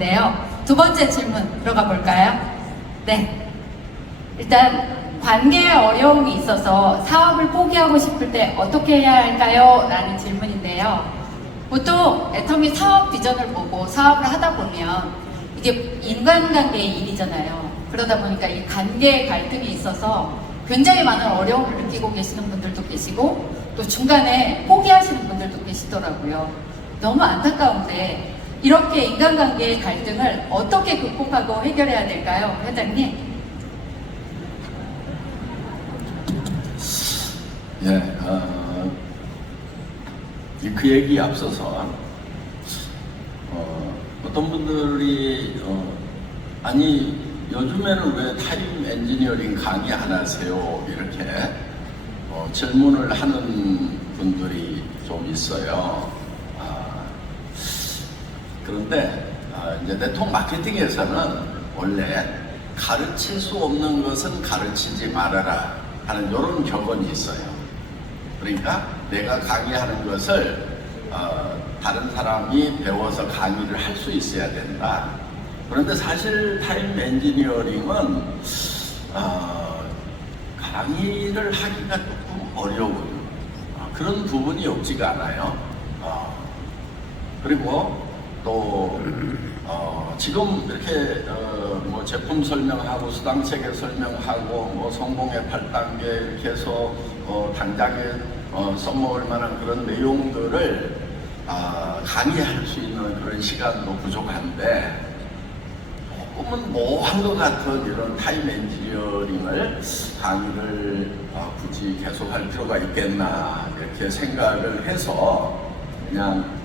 같은데요. 두 번째 질문 들어가 볼까요? 네. 일단 관계에 어려움이 있어서 사업을 포기하고 싶을 때 어떻게 해야 할까요? 라는 질문인데요. 보통 애터미 사업 비전을 보고 사업을 하다 보면 이게 인간관계의 일이잖아요. 그러다 보니까 이 관계의 갈등이 있어서 굉장히 많은 어려움을 느끼고 계시는 분들도 계시고 또 중간에 포기하시는 분들도 계시더라고요. 너무 안타까운데 이렇게 인간관계의 갈등을 어떻게 극복하고 해결해야 될까요? 회장님? 예, 그 얘기에 앞서서 어떤 분들이 아니 요즘에는 왜 타임 엔지니어링 강의 안 하세요? 이렇게 질문을 하는 분들이 좀 있어요. 그런데 이제 네트워크 마케팅에서는 원래 가르칠 수 없는 것은 가르치지 말아라 하는 이런 격언이 있어요. 그러니까 내가 강의하는 것을 다른 사람이 배워서 강의를 할 수 있어야 된다. 그런데 사실 타임 엔지니어링은 강의를 하기가 조금 어려운 그런 부분이 없지가 않아요. 그리고 또 지금 이렇게 뭐 제품 설명하고 수당 체계 설명하고 뭐 성공의 8단계 이렇게 해서 당장에 써먹을 만한 그런 내용들을 강의할 수 있는 그런 시간도 부족한데 조금은 모호한 것 같은 이런 타임 엔지니어링을 강의를 굳이 계속할 필요가 있겠나 이렇게 생각을 해서 그냥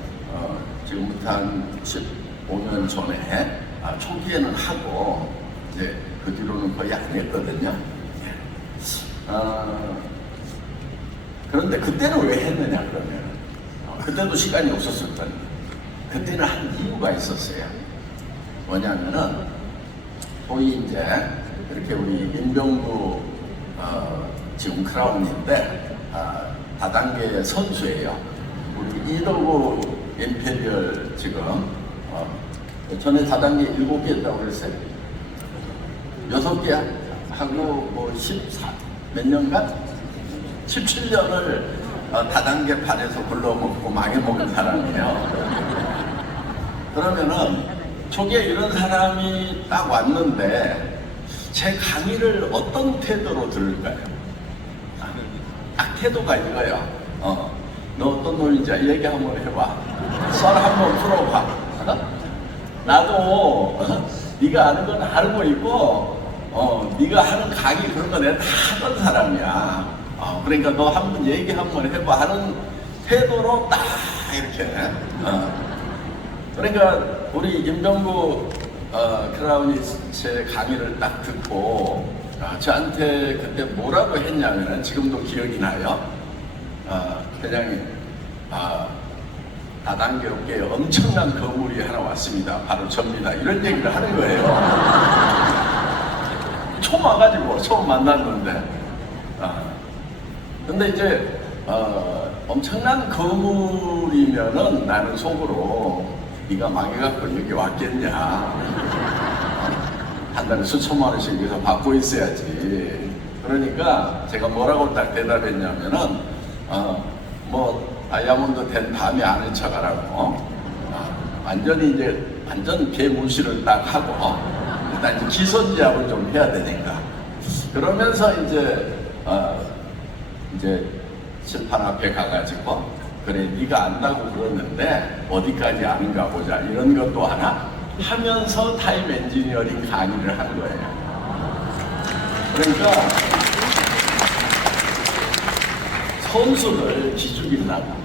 지금부터 한 15년 전에 초기에는 하고 이제 그 뒤로는 거의 안 했거든요. 그런데 그때는 왜 했느냐 그러면 그때도 시간이 없었을 건데 그때는 한 이유가 있었어요. 뭐냐면은 소위 이제 이렇게 우리 임병구 지금 크라운인데 다단계 선수예요. 우리 이덕우 임페리얼 지금 전에 다단계 7개 했다고 그랬어요. 6개 하고 뭐 14 몇 년간 17년을 다단계 판에서 굴러먹고 망해먹은 사람이에요. 그러면은 초기에 이런 사람이 딱 왔는데 제 강의를 어떤 태도로 들을까요? 딱 태도가 이거예요. 너 어떤 놈인지 얘기 한번 해봐. 썰 한번 풀어봐. 나도 네가 아는 건 알고 있고 네가 하는 강의 그런 거 내가 다 하던 사람이야. 그러니까 너 한번 얘기 한번 해봐 하는 태도로 딱 이렇게 그러니까 우리 임병구 크라운이 제 강의를 딱 듣고 저한테 그때 뭐라고 했냐면 지금도 기억이 나요. 회장님 다단계 업계에 엄청난 거물이 하나 왔습니다. 바로 접니다. 이런 얘기를 하는 거예요. 처음 와가지고 처음 만났는데 근데 이제 엄청난 거물이면은 나는 속으로 네가 망해갖고 여기 왔겠냐. 한 달에 수천만 원씩 여기서 받고 있어야지. 그러니까 제가 뭐라고 딱 대답했냐면은 뭐 다이아몬드 된 다음에 아는 척하라고 완전히 이제 완전 개무시를 딱 하고 일단 이제 기선제압을 좀 해야 되니까 그러면서 이제 칠판 앞에 가가지고 그래 네가 안다고 그러는데 어디까지 아는가 보자 이런 것도 하나 하면서 타임 엔지니어링 강의를 한 거예요. 그러니까 선수를 기죽이려고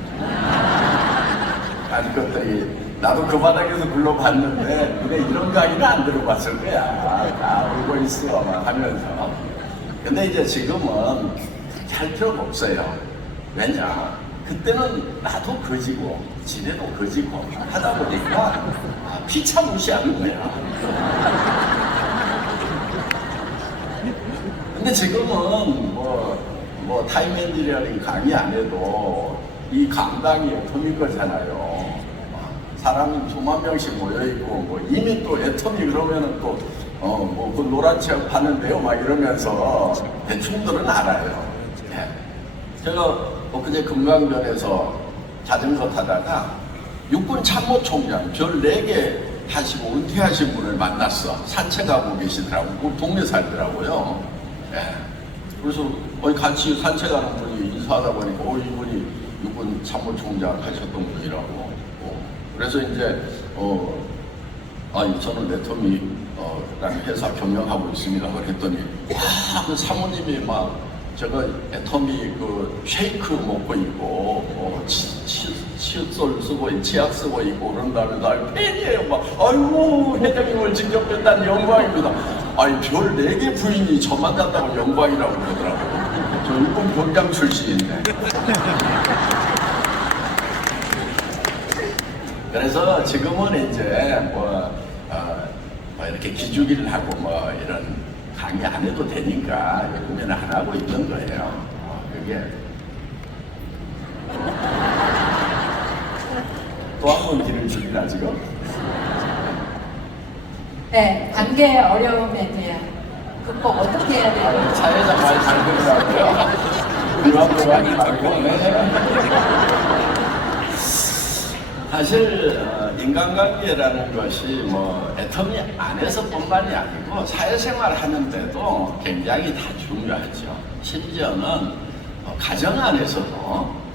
아니 것들이 나도 그 바닥에서 불러봤는데 너네 이런 강의는 안 들어봤을 거야. 다 알고 있어 막 하면서 근데 이제 지금은 할 필요가 없어요. 왜냐 그때는 나도 거지고 지네도 거지고 하다 보니까 피차 무시하는 거야. 근데 지금은 뭐 타임 엔지니어링 강의 안 해도 이 강당이 애터미 거잖아요. 사람이 수만 명씩 모여 있고 뭐 이미 또 애텀이 그러면은 또 뭐 그 노란 치약 파는데요 막 이러면서 대충들은 알아요. 네. 제가 엊그제 금강변에서 자전거 타다가 육군 참모총장 별 4개 하시고 은퇴하신 분을 만났어. 산책하고 계시더라고. 그 동네 살더라고요. 네. 그래서 같이 산책하는 분이 인사하다 보니까 이분이 육군 참모총장 하셨던 분이라고. 그래서 이제 저는 네토미 라는 회사 경영하고 있습니다. 그랬더니 그 사모님이 막 제가 애터미 그 쉐이크 먹고 있고 치읓솔 쓰고 치약 쓰고 있고 그런다면 날 팬이에요. 막 아이고 회장님을 직접 뵀다니 영광입니다. 아니 별 4개 부인이 저 만났다고 영광이라고 그러더라고요. 저 일본 병장 출신인데. 그래서 지금은 이제 이렇게 기주기를 하고 뭐 이런 강의 안 해도 되니까 구매는 안 하고 있는 거예요. 그게 또 한 번 길을 주기나 지금. 네, 관계의 어려움에 대한 극복 어떻게 해야 돼요? 사회자 말 잘 들으라고요. 이만도 하지 말고. 사실 인간관계라는 것이 뭐 애터미 안에서뿐만이 아니고 사회생활 하는데도 굉장히 다 중요하죠. 심지어는 가정 안에서도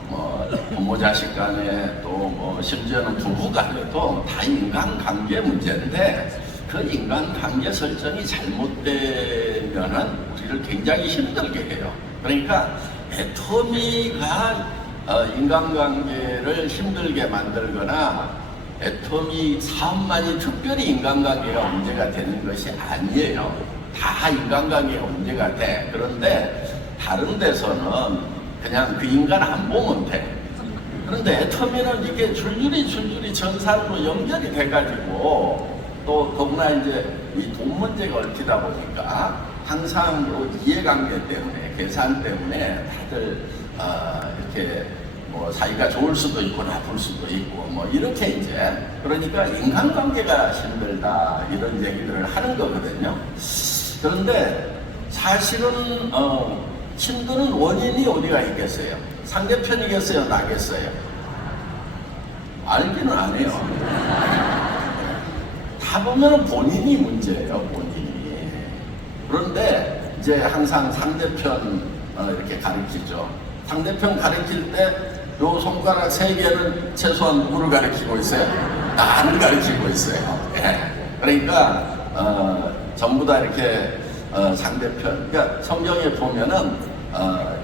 뭐 부모 자식 간에 또 뭐 심지어는 부부 간에도 다 인간관계 문제인데 그 인간관계 설정이 잘못되면은 우리를 굉장히 힘들게 해요. 그러니까 애터미가 인간관계를 힘들게 만들거나 애터미 사업만이 특별히 인간관계가 문제가 되는 것이 아니에요. 다 인간관계가 문제가 돼. 그런데 다른 데서는 그냥 그 인간 안 보면 돼. 그런데 애터미는 이게 줄줄이 전산으로 연결이 돼가지고 또 더구나 이제 이 돈 문제가 얽히다 보니까 항상 그 이해관계 때문에 계산 때문에 다들 이렇게 뭐 사이가 좋을 수도 있고 나쁠 수도 있고 뭐 이렇게 이제 그러니까 인간관계가 힘들다 이런 얘기들을 하는 거거든요. 그런데 사실은 힘드는 원인이 어디가 있겠어요? 상대편이겠어요? 나겠어요? 알기는 안 해요. 다 보면 본인이 문제예요. 본인이. 그런데 이제 항상 상대편 이렇게 가르치죠. 상대편 가르칠 때 요 손가락 3개는 최소한 누구를 가르치고 있어요? 나를 가르치고 있어요. 예. 그러니까 전부 다 이렇게 상대편. 그러니까 성경에 보면은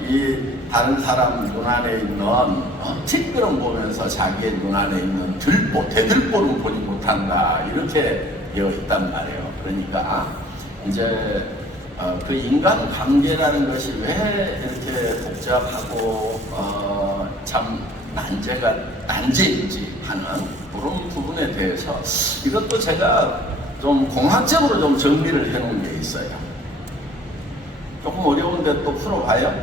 이 다른 사람 눈 안에 있는 티끌은 보면서 자기의 눈 안에 있는 대들보는 보지 못한다 이렇게 되어 있단 말이에요. 그러니까 이제 그 인간 관계라는 것이 왜 이렇게 복잡하고 참 난제인지 하는 그런 부분에 대해서 이것도 제가 좀 공학적으로 좀 정리를 해놓은 게 있어요. 조금 어려운데 또 풀어봐요.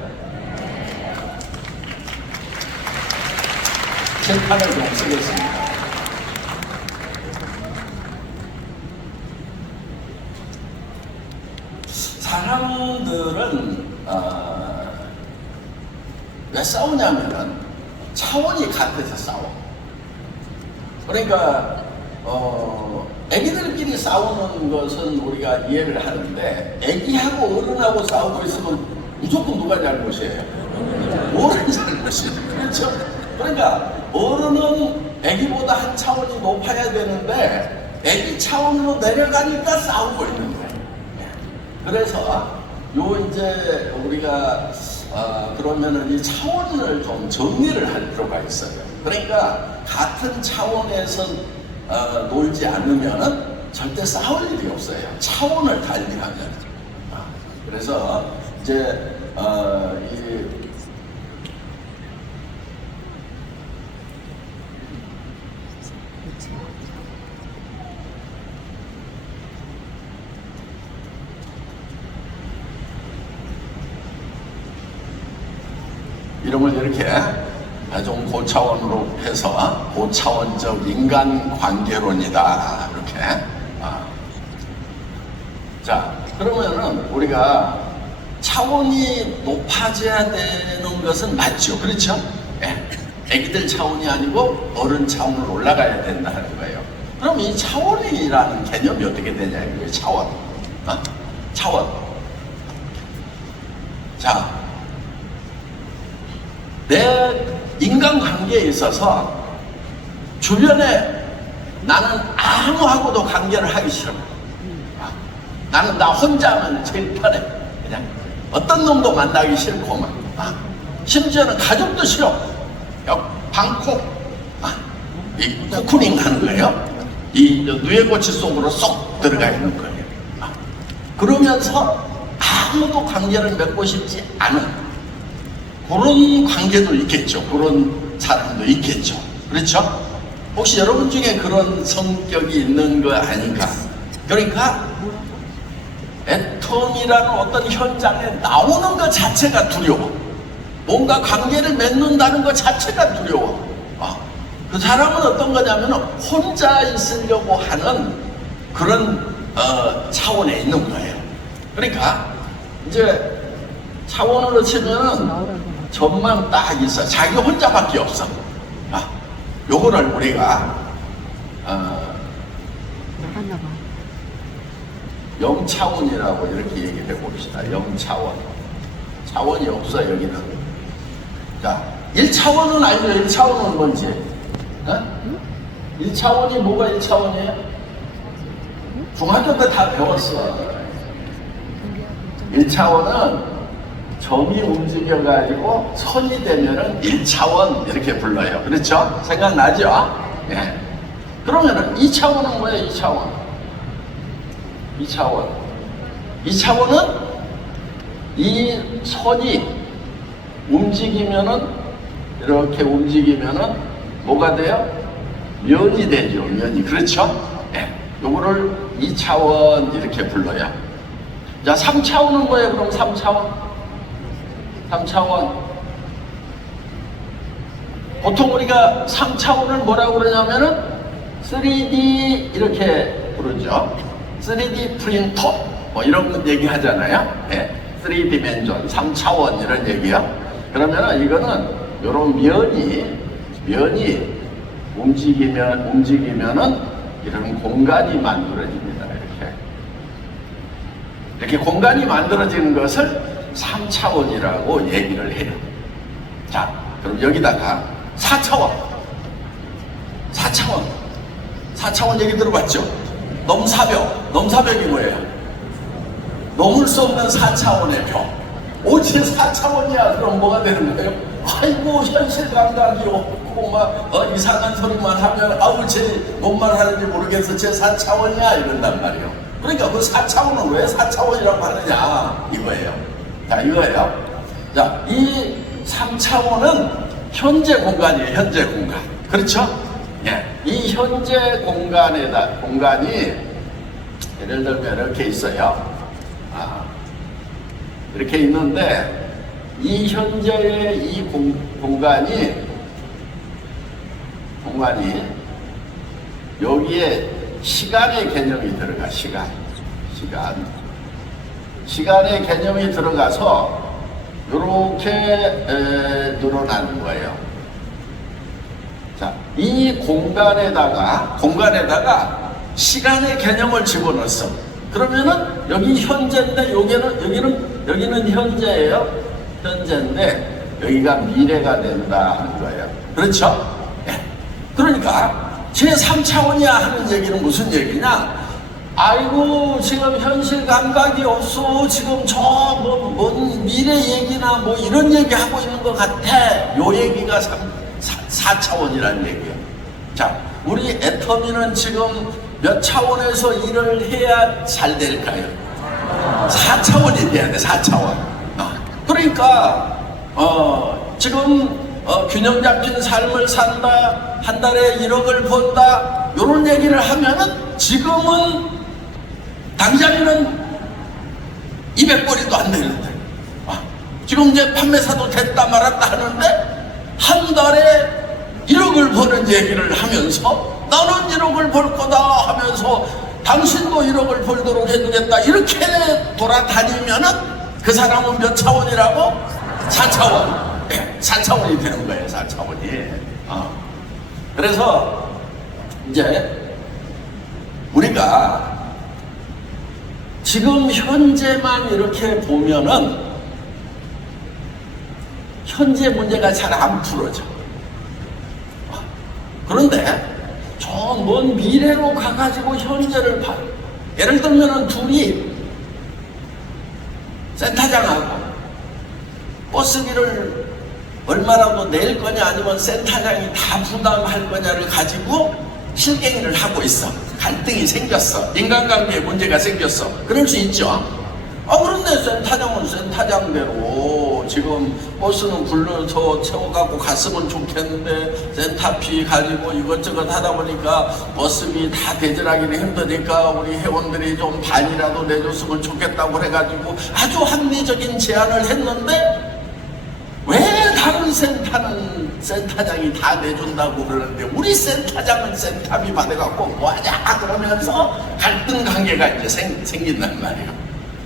칠판을 좀 쓰겠습니다. 사람들은 왜 싸우냐면은 차원이 같아서 싸워. 그러니까 애기들끼리 싸우는 것은 우리가 이해를 하는데 애기하고 어른하고 싸우고 있으면 무조건 누가 잘못이에요? 어른이 잘못이에요. 그렇죠? 그러니까 어른은 애기보다 한 차원이 높아야 되는데 애기 차원으로 내려가니까 싸우고 있는 거예요. 그래서 이제 우리가 그러면은 이 차원을 좀 정리를 할 필요가 있어요. 그러니까 같은 차원에서 놀지 않으면은 절대 싸울 일이 없어요. 차원을 달리하면. 그래서 이제 이런 걸 이렇게 좀 고차원으로 해서 고차원적 인간관계론이다 이렇게. 자, 그러면은 우리가 차원이 높아져야 되는 것은 맞죠, 그렇죠? 애기들 차원이 아니고 어른 차원으로 올라가야 된다는 거예요. 그럼 이 차원이라는 개념이 어떻게 되냐 이거예요. 차원. 차원. 자, 내 인간관계에 있어서 주변에 나는 아무하고도 관계를 하기 싫어. 나는 나 혼자 하면 제일 편해. 그냥 어떤 놈도 만나기 싫고 심지어는 가족도 싫어. 방콕 이 코쿠닝 하는 거예요. 이 누에고치 속으로 쏙 들어가 있는 거예요. 그러면서 아무도 관계를 맺고 싶지 않은 그런 관계도 있겠죠. 그런 사람도 있겠죠. 그렇죠? 혹시 여러분 중에 그런 성격이 있는 거 아닌가? 그러니까 애텀이라는 어떤 현장에 나오는 것 자체가 두려워. 뭔가 관계를 맺는다는 것 자체가 두려워. 그 사람은 어떤 거냐면 혼자 있으려고 하는 그런 차원에 있는 거예요. 그러니까 이제 차원으로 치면은 전망 딱 있어. 자기 혼자밖에 없어. 요거를 우리가 영차원이라고 이렇게 얘기를 해봅시다. 영차원. 차원이 없어 여기는. 자, 1차원은 알죠? 1차원은 뭔지? 1차원이 뭐가 1차원이에요? 중학교 때 다 배웠어. 1차원은 점이 움직여가지고 선이 되면은 1차원 이렇게 불러요. 그렇죠? 생각나죠? 네. 그러면은 2차원은 뭐예요? 2차원. 2차원. 2차원은 이 선이 움직이면은 이렇게 움직이면은 뭐가 돼요? 면이 되죠. 면이. 그렇죠? 네. 요거를 2차원 이렇게 불러요. 자, 3차원은 뭐예요? 그럼 3차원. 3차원. 보통 우리가 3차원을 뭐라고 그러냐면은 3D 이렇게 부르죠. 3D 프린터 뭐 이런 얘기 하잖아요. 네. 3디멘전, 3차원 이런 얘기요. 그러면은 이거는 요런 면이 움직이면은 이런 공간이 만들어집니다. 이렇게 공간이 만들어지는 것을 3차원이라고 얘기를 해요. 자, 그럼 여기다가 4차원. 4차원 얘기 들어봤죠? 넘사벽이 뭐예요? 넘을 수 없는 4차원의 벽. 어째 4차원이야? 그럼 뭐가 되는 거예요? 아이고, 현실 감각이 없고 막 이상한 소리만 하면 아우 쟤 뭔 말 하는지 모르겠어. 쟤 4차원이야 이런단 말이에요. 그러니까 그 4차원은 왜 4차원이라고 하느냐 이거예요. 자, 이거예요. 자, 이 3차원은 현재 공간이에요. 현재 공간. 그렇죠? 예. 이 현재 공간이 예를 들면 이렇게 있어요. 이렇게 있는데 이 현재의 이 공간이 여기에 시간의 개념이 들어가. 시간의 개념이 들어가서 이렇게 늘어나는 거예요. 자, 이 공간에다가 시간의 개념을 집어넣었어. 그러면은 여기 현재인데 여기는 현재예요. 현재인데 여기가 미래가 된다 하는 거예요. 그렇죠? 네. 그러니까 제3차원이야 하는 얘기는 무슨 얘기냐? 아이고 지금 현실 감각이 없어. 지금 뭔 미래 얘기나 뭐 이런 얘기 하고 있는 것 같아. 요 얘기가 4차원이라는 얘기예요. 자, 우리 애터미는 지금 몇 차원에서 일을 해야 잘 될까요? 4차원이 돼야 돼. 4차원. 그러니까 지금 균형 잡힌 삶을 산다, 한 달에 1억을 번다, 이런 얘기를 하면은 지금은 당장에는 200벌이도 안 되는데 지금 이제 판매사도 됐다 말았다 하는데 한 달에 1억을 버는 얘기를 하면서 나는 1억을 벌 거다 하면서 당신도 1억을 벌도록 해주겠다 이렇게 돌아다니면은 그 사람은 몇 차원이라고? 4차원. 4차원이 되는 거예요. 4차원이. 그래서 이제 우리가 지금 현재만 이렇게 보면은 현재 문제가 잘 안 풀어져. 그런데 저 먼 미래로 가가지고 현재를 봐요. 예를 들면은 둘이 센터장하고 버스비를 얼마라도 낼 거냐 아니면 센터장이 다 부담할 거냐를 가지고 실갱이를 하고 있어. 갈등이 생겼어. 인간관계에 문제가 생겼어. 그럴 수 있죠. 그런데 센터장은 센터장대로 지금 버스는 불러서 채워갖고 갔으면 좋겠는데 센터비 가지고 이것저것 하다 보니까 버스비 다 대절하기는 힘드니까 우리 회원들이 좀 반이라도 내줬으면 좋겠다고 해가지고 아주 합리적인 제안을 했는데 왜 다른 센터는 센터장이 다 내준다고 그러는데 우리 센터장은 센터비 받아갖고 뭐하냐 그러면서 갈등 관계가 이제 생긴단 말이에요.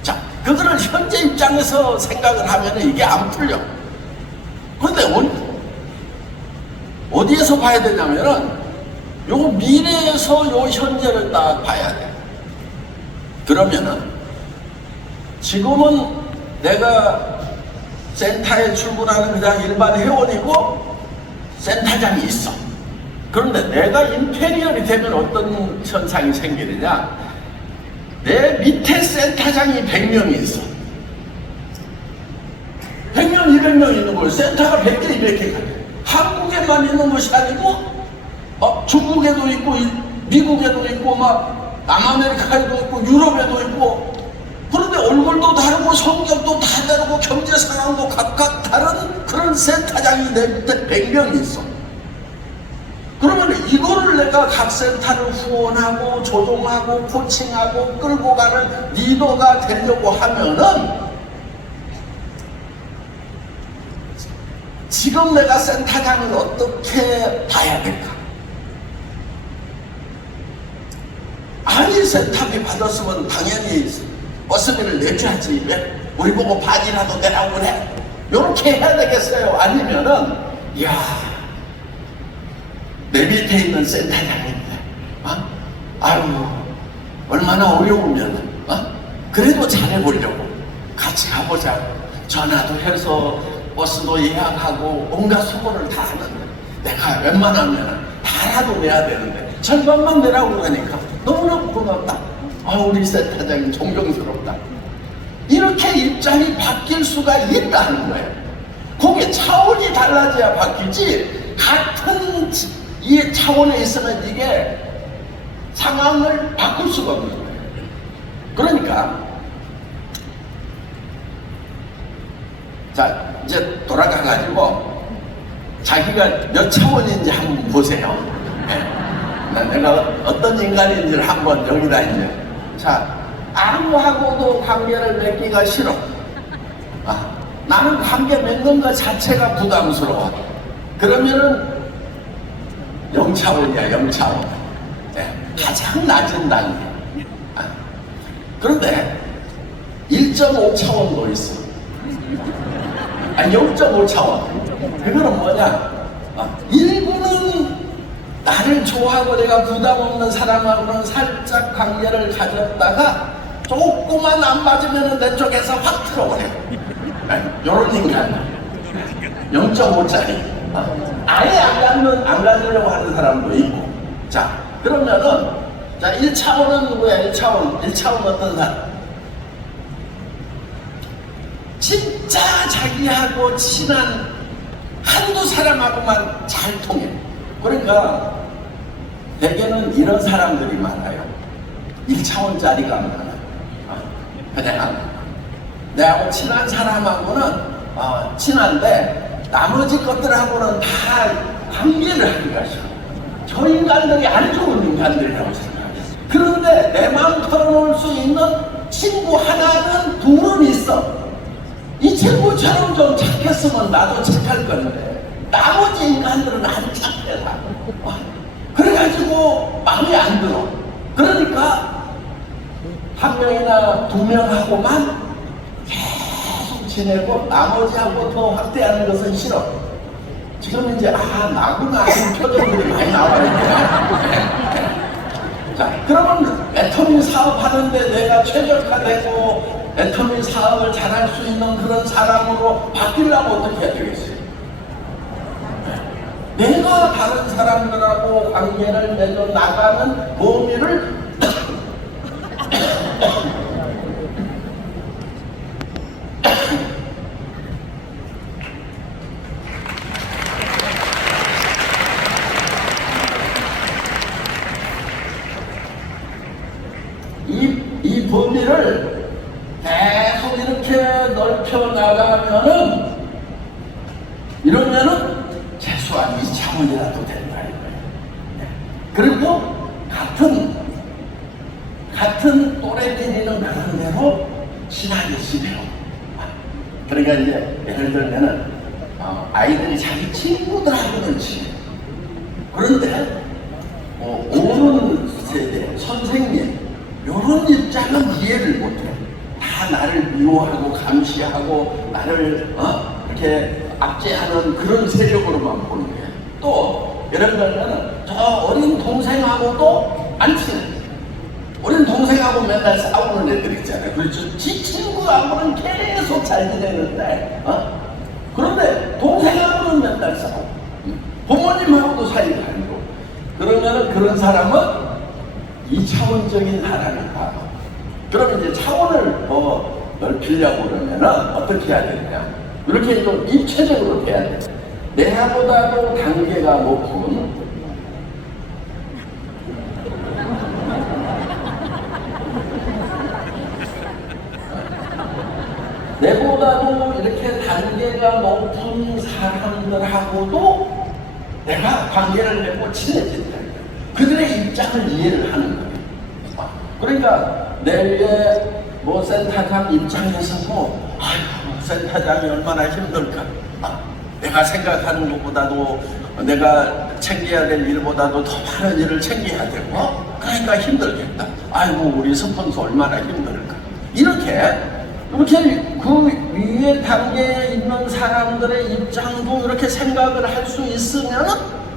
자, 그거를 현재 입장에서 생각을 하면 이게 안 풀려. 그런데 어디에서 봐야 되냐면은 요 미래에서 요 현재를 딱 봐야 돼. 그러면은 지금은 내가 센터에 출근하는 그냥 일반 회원이고 센터장이 있어. 그런데 내가 인페리얼이 되면 어떤 현상이 생기느냐? 내 밑에 센터장이 100명이 있어. 100명, 200명 있는 거예요. 센터가 100개, 200개가 돼. 한국에만 있는 것이 아니고 중국에도 있고 미국에도 있고 막 남아메리카에도 있고 유럽에도 있고 그런데 얼굴도 다르고 성격도 다 다르고 경제 상황도 각각 다른 그런 센터장이 내 밑에 100명이 있어. 그러면 이거를 내가 각 센터를 후원하고 조종하고 코칭하고 끌고 가는 리더가 되려고 하면은 지금 내가 센터장을 어떻게 봐야 될까? 아니 센터비 받았으면 당연히 버스비를 내줘야지 왜 우리 보고 반이라도 내라고 그래? 요렇게 해야 되겠어요? 아니면은 내 밑에 있는 센터장인데 아유 얼마나 어려우면 그래도 잘해보려고 같이 가보자 전화도 해서 버스도 예약하고 온갖 수고를 다 하는데 내가 웬만하면 다라도 내야 되는데 절반만 내라고 그러니까 너무너무 고맙다. 우리 센터장이 존경스럽다. 이렇게 입장이 바뀔 수가 있다는 거예요. 그게 차원이 달라져야 바뀌지 같은 이 차원에 있으면 이게 상황을 바꿀 수가 없는 거예요. 그러니까 자 이제 돌아가가지고 자기가 몇 차원인지 한번 보세요. 내가 어떤 인간인지를 한번 여기다 이제 자 아무하고도 관계를 맺기가 싫어. 나는 관계 맺는 것 자체가 부담스러워. 그러면은 0차원이야 0차원. 가장 낮은 단계. 그런데 1.5차원도 있어. 0.5차원. 그거는 뭐냐? 일부는 나를 좋아하고 내가 부담 없는 사람하고는 살짝 관계를 가졌다가 조금만 안 맞으면 내 쪽에서 확 틀어버려. 요런 인간. 0.5짜리. 아예 안 가지려고 하는 사람도 있고. 자, 그러면은, 자, 1차원은 누구야? 1차원 어떤 사람? 진짜 자기하고 친한 한두 사람하고만 잘 통해. 그러니까, 대개는 이런 사람들이 많아요. 1차원짜리가 많아요. 그냥, 내하고 친한 사람하고는, 친한데, 나머지 것들하고는 다 관계를 하기가 싫어. 저 인간들이 안 좋은 인간들이라고 생각해요. 그런데 내 마음 털어놓을 수 있는 친구 하나는 둘은 있어. 이 친구처럼 좀 착했으면 나도 착할 건데 나머지 인간들은 아주 착해라. 그래가지고 마음에 안 들어. 그러니까 한 명이나 두 명하고만 계속 지내고 나머지하고 더 확대하는 것은 싫어. 지금 이제 나구나 하는 표정들이 많이 나와요. 자, 그러면 애터미 사업하는데 내가 최적화되고 애터미 사업을 잘할 수 있는 그런 사람으로 바뀌려면 어떻게 해야 되겠어요? 내가 다른 사람들하고 관계를 맺어 나가는 범위를 이 범위를 계속 이렇게 넓혀 나가면은 이러면은 최소한 2차원이라도 된다는 거예요. 그리고 같은 또래끼리는 그런 대로 친하게 지내요. 그러니까 이제 예를 들면은 아이들이 자기 친구들하고는 친해. 그런데 오는 세대, 선생님 이런 입장은 이해를 못해. 다 나를 미워하고 감시하고 나를 이렇게 압제하는 그런 세력으로만 보는 거예요. 또 예를 들면 저 어린 동생하고도 안 친해. 어린 동생하고 맨날 싸우는 애들 있잖아요. 그렇죠? 지 친구하고는 계속 잘 지내는데 그런데 동생하고는 맨날 싸우고 부모님하고도 사이가 안 좋고 그러면은 그런 사람은 2차원적인 사람이다. 그러면 이제 차원을 더 넓히려고 그러면은 어떻게 해야 되느냐? 이렇게 좀 입체적으로 돼야 돼. 내하보다도 단계가 높은 내보다도 이렇게 단계가 높은 사람들하고도 내가 관계를 맺고 친해진다. 그들의 입장을 이해를 하는 거예요. 그러니까 내일의 센터장 입장에서도 센터장이 얼마나 힘들까. 내가 생각하는 것보다도 내가 챙겨야 될 일보다도 더 많은 일을 챙겨야 되고 그러니까 힘들겠다. 아이고 우리 스폰서 얼마나 힘들까. 이렇게 그 위에 단계에 있는 사람들의 입장도 이렇게 생각을 할 수 있으면은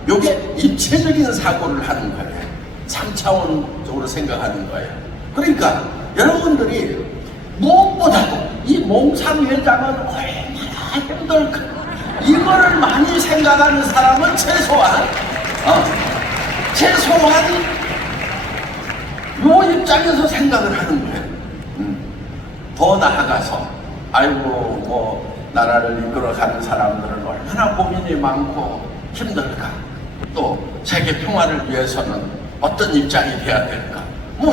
이게 입체적인 사고를 하는 거예요. 3차원적으로 생각하는 거예요. 그러니까 여러분들이 무엇보다도 이 몽상 회장은 얼마나 힘들까 이거를 많이 생각하는 사람은 최소한 요 입장에서 생각을 하는 거예요. 더 나아가서 아이고 나라를 이끌어가는 사람들은 얼마나 고민이 많고 힘들까. 또 세계 평화를 위해서는 어떤 입장이 돼야 될까.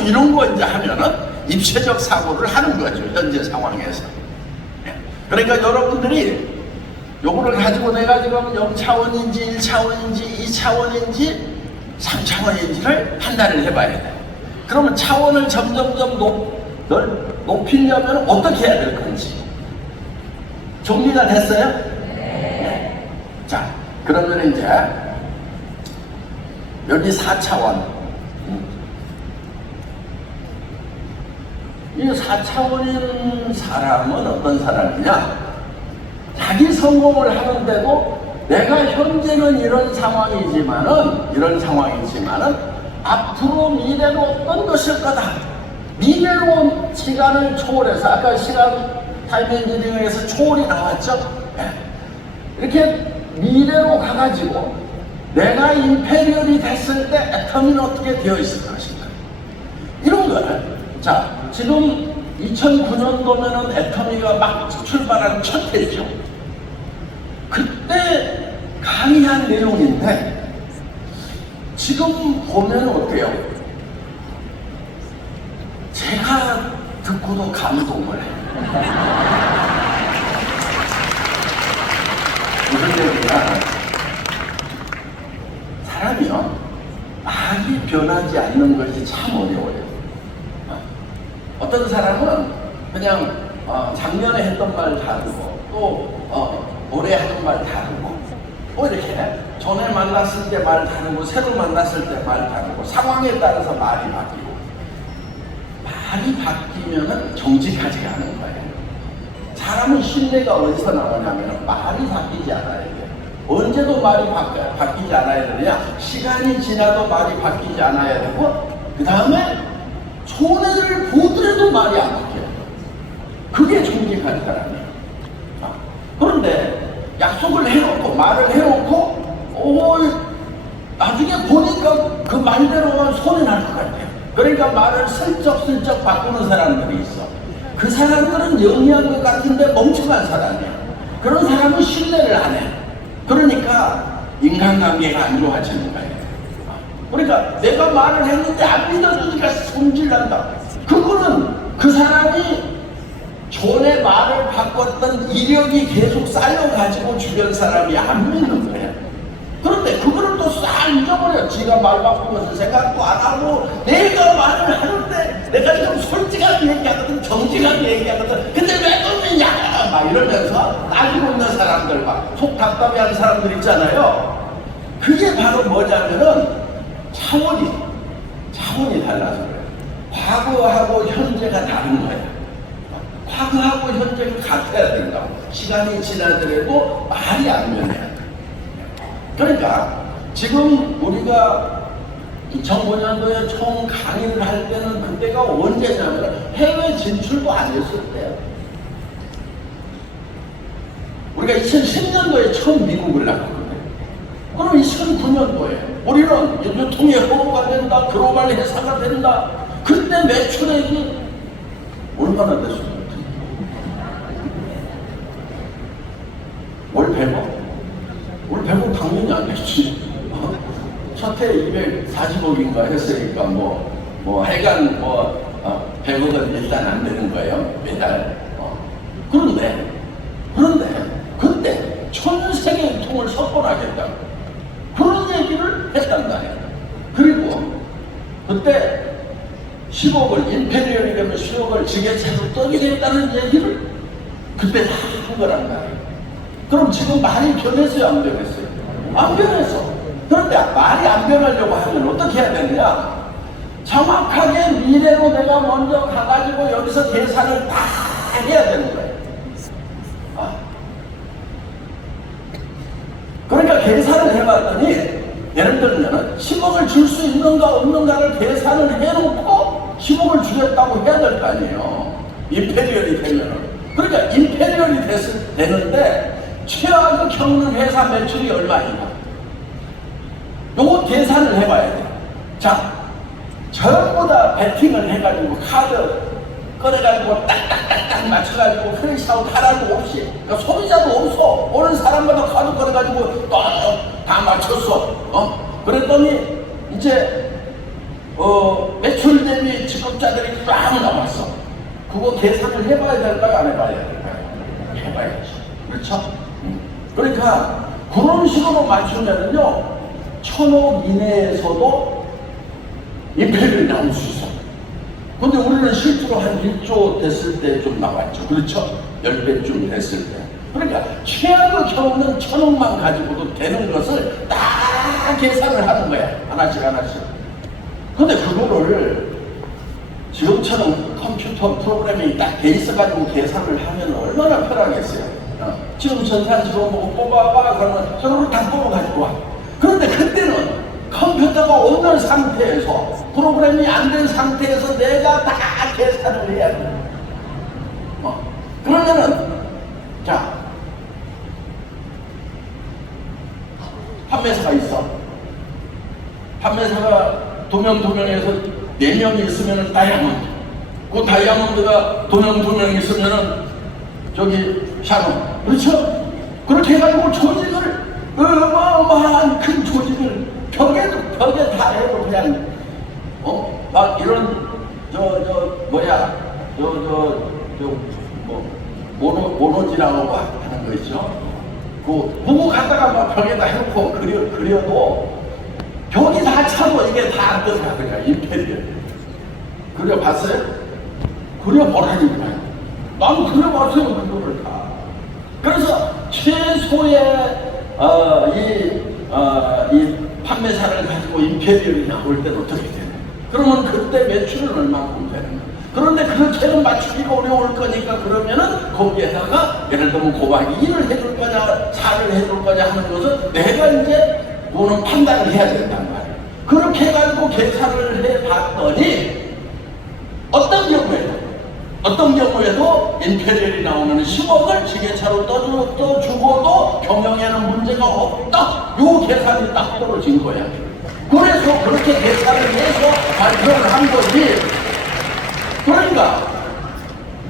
이런 거 이제 하면은 입체적 사고를 하는 거죠. 현재 상황에서. 그러니까 여러분들이 요거를 가지고 내가 지금 0차원인지 1차원인지 2차원인지 3차원인지를 판단을 해봐야 돼. 그러면 차원을 점점점 높이려면 어떻게 해야 될 건지. 정리가 됐어요? 네. 자, 그러면 이제 여기 4차원. 이 4차원인 사람은 어떤 사람이냐? 자기 성공을 하는데도 내가 현재는 이런 상황이지만은 앞으로 미래는 어떤 것일 거다. 미래로 시간을 초월해서 아까 시간 타임 엔지니어에서 초월이 나왔죠? 이렇게 미래로 가가지고 내가 임페리얼이 됐을 때 애터미는 어떻게 되어 있을 것인가. 이런 거를 자 지금 2009년도면은 애터미가 막 출발한 첫 해죠. 그때 강의한 내용인데 지금 보면 어때요? 제가 듣고도 감동을 해요. 무슨 얘기냐? 사람이요, 많이 변하지 않는 것이 참 어려워요. 어떤 사람은 그냥 작년에 했던 말 다르고 또 올해 하는 말 다르고 뭐 이렇게 전에 만났을 때 말 다르고 새로 만났을 때 말 다르고 상황에 따라서 말이 바뀌고 말이 바뀌면은 정직하지가 않은 거예요. 사람은 신뢰가 어디서 나오냐면 말이 바뀌지 않아야 돼요. 언제도 말이 바뀌지 않아야 되느냐? 시간이 지나도 말이 바뀌지 않아야 되고 그 다음에 손해를 보더라도 말이 안 바뀌어요. 그게 정직한 사람이에요. 그런데 약속을 해놓고 말을 해놓고 나중에 보니까 그 말대로만 손해 날 것 같아요. 그러니까 말을 슬쩍슬쩍 바꾸는 사람들이 있어. 그 사람들은 영리한 것 같은데 멍청한 사람이야. 그런 사람은 신뢰를 안 해. 그러니까 인간관계가 안 좋아지는 거예요. 그러니까 내가 말을 했는데 안 믿어주니까 손질난다. 그거는 그 사람이 전에 말을 바꿨던 이력이 계속 쌓여가지고 주변 사람이 안 믿는 거예요. 그런데 그거를 또 싹 잊어버려. 지가 말 바꾸면서 생각도 안 하고 내가 말을 하는데 내가 좀 솔직하게 얘기하거든, 정직하게 얘기하거든. 근데 왜 그러느냐 막 이러면서 따지고 있는 사람들, 막 속 답답해하는 사람들 있잖아요. 그게 바로 뭐냐면은 차원이 달라서 그래요. 과거하고 현재가 다른 거예요. 과거하고 현재가 같아야 된다고. 시간이 지나더라도 말이 안 변해야 돼. 그러니까 지금 우리가 2005년도에 처음 강의를 할 때는 그때가 언제냐면 해외 진출도 안 했을 때예요. 우리가 2010년도에 처음 미국을 나갔거든요. 그럼 2009년도에 우리는 유통의 허브가 된다, 글로벌 회사가 된다. 그때 매출액이 얼마나 됐어요? 월 100억? 월 100억 당연히 안 됐지. 첫해 240억인가 했으니까 하여간 100억은 일단 안 되는 거예요, 매달. 그런데 그때 전 세계 유통을 석권하겠다. 그런 얘기를 했단 말이에요. 그리고 그때 10억을, 임페리얼이 되면 10억을 지게차로 떠게 됐다는 얘기를 그때 다 한 거란 말이에요. 그럼 지금 말이 변했어요, 안 변했어요? 안 변했어. 그런데 말이 안 변하려고 하면 어떻게 해야 되느냐? 정확하게 미래로 내가 먼저 가가지고 여기서 계산을 다 해야 되는 거예요. 그러니까 계산을 해봤더니 예를 들면 10억을 줄 수 있는가 없는가를 계산을 해놓고 10억을 주겠다고 해야 될 거 아니에요. 임페리얼이 되면은. 그러니까 임페리얼이 되는데 최악을 겪는 회사 매출이 얼마인가? 요거 계산을 해봐야 돼. 자, 전부 다 베팅을 해가지고 카드 꺼내가지고 딱딱딱딱 맞춰가지고 크래시아웃 하나도 없이, 그러니까 소비자도 없어. 오는 사람마다 카드 꺼내가지고 다 맞췄어. 그랬더니 이제 매출 대비 직급자들이 쫙 나왔어. 그거 계산을 해봐야 될까요? 안 해봐야 될까요? 해봐야지. 그렇죠? 그러니까 그런 식으로 맞추면은요 1000억 이내에서도 임페리얼이 나올 수 있어. 근데 우리는 실제로 한 1조 됐을 때 좀 나왔죠. 그렇죠? 10배쯤 됐을 때. 그러니까 최악의 경우는 1000억만 가지고도 되는 것을 딱 계산을 하는 거야. 하나씩. 근데 그거를 지금처럼 컴퓨터 프로그램이 딱 돼 있어가지고 계산을 하면 얼마나 편하겠어요. 지금 전산지로 뽑아봐 그러면 저거를 다 뽑아가지고 와. 그런데 그때는 컴퓨터가 없는 상태에서, 프로그램이 안 된 상태에서 내가 다 계산을 해야 돼. 그러면은 자, 판매사가 있어. 판매사가 도명에서 4명이 있으면은 다이아몬드. 그 다이아몬드가 도명 2명 있으면은 저기 샤론. 그렇죠? 그렇게 해가지고 조직을, 어마어마한 큰 조직을 벽에 다 해도 그냥 막 이런 모노지라고 하는 거 있죠? 그거 갖다가 막 벽에다 해놓고 그려도 벽이 다 차도 이게 다 안 들어가. 그냥 임페리얼 그려봤어요? 그려보라니까요. 나도 그려봤어요, 그거를 다. 그래서 최소의 이 판매사를 가지고 임페리얼이 나올 때는 어떻게 되나? 그러면 그때 매출은 얼마큼 되는 거야? 그런데 그렇게는 맞추기가 어려울 거니까 그러면은 거기에다가 예를 들면 곱하기 1을 해줄 거냐 4를 해줄 거냐 하는 것은 내가 이제 그거는 판단을 해야 된단 말이야. 그렇게 해가지고 계산을 해봤더니 어떤 경우에도 임페리얼이 나오는 10억을 지게차로 떠주고도 경영에는 문제가 없다. 요 계산이 딱 떨어진 거야. 그래서 그렇게 계산을 해서 발표를 한 거지. 그러니까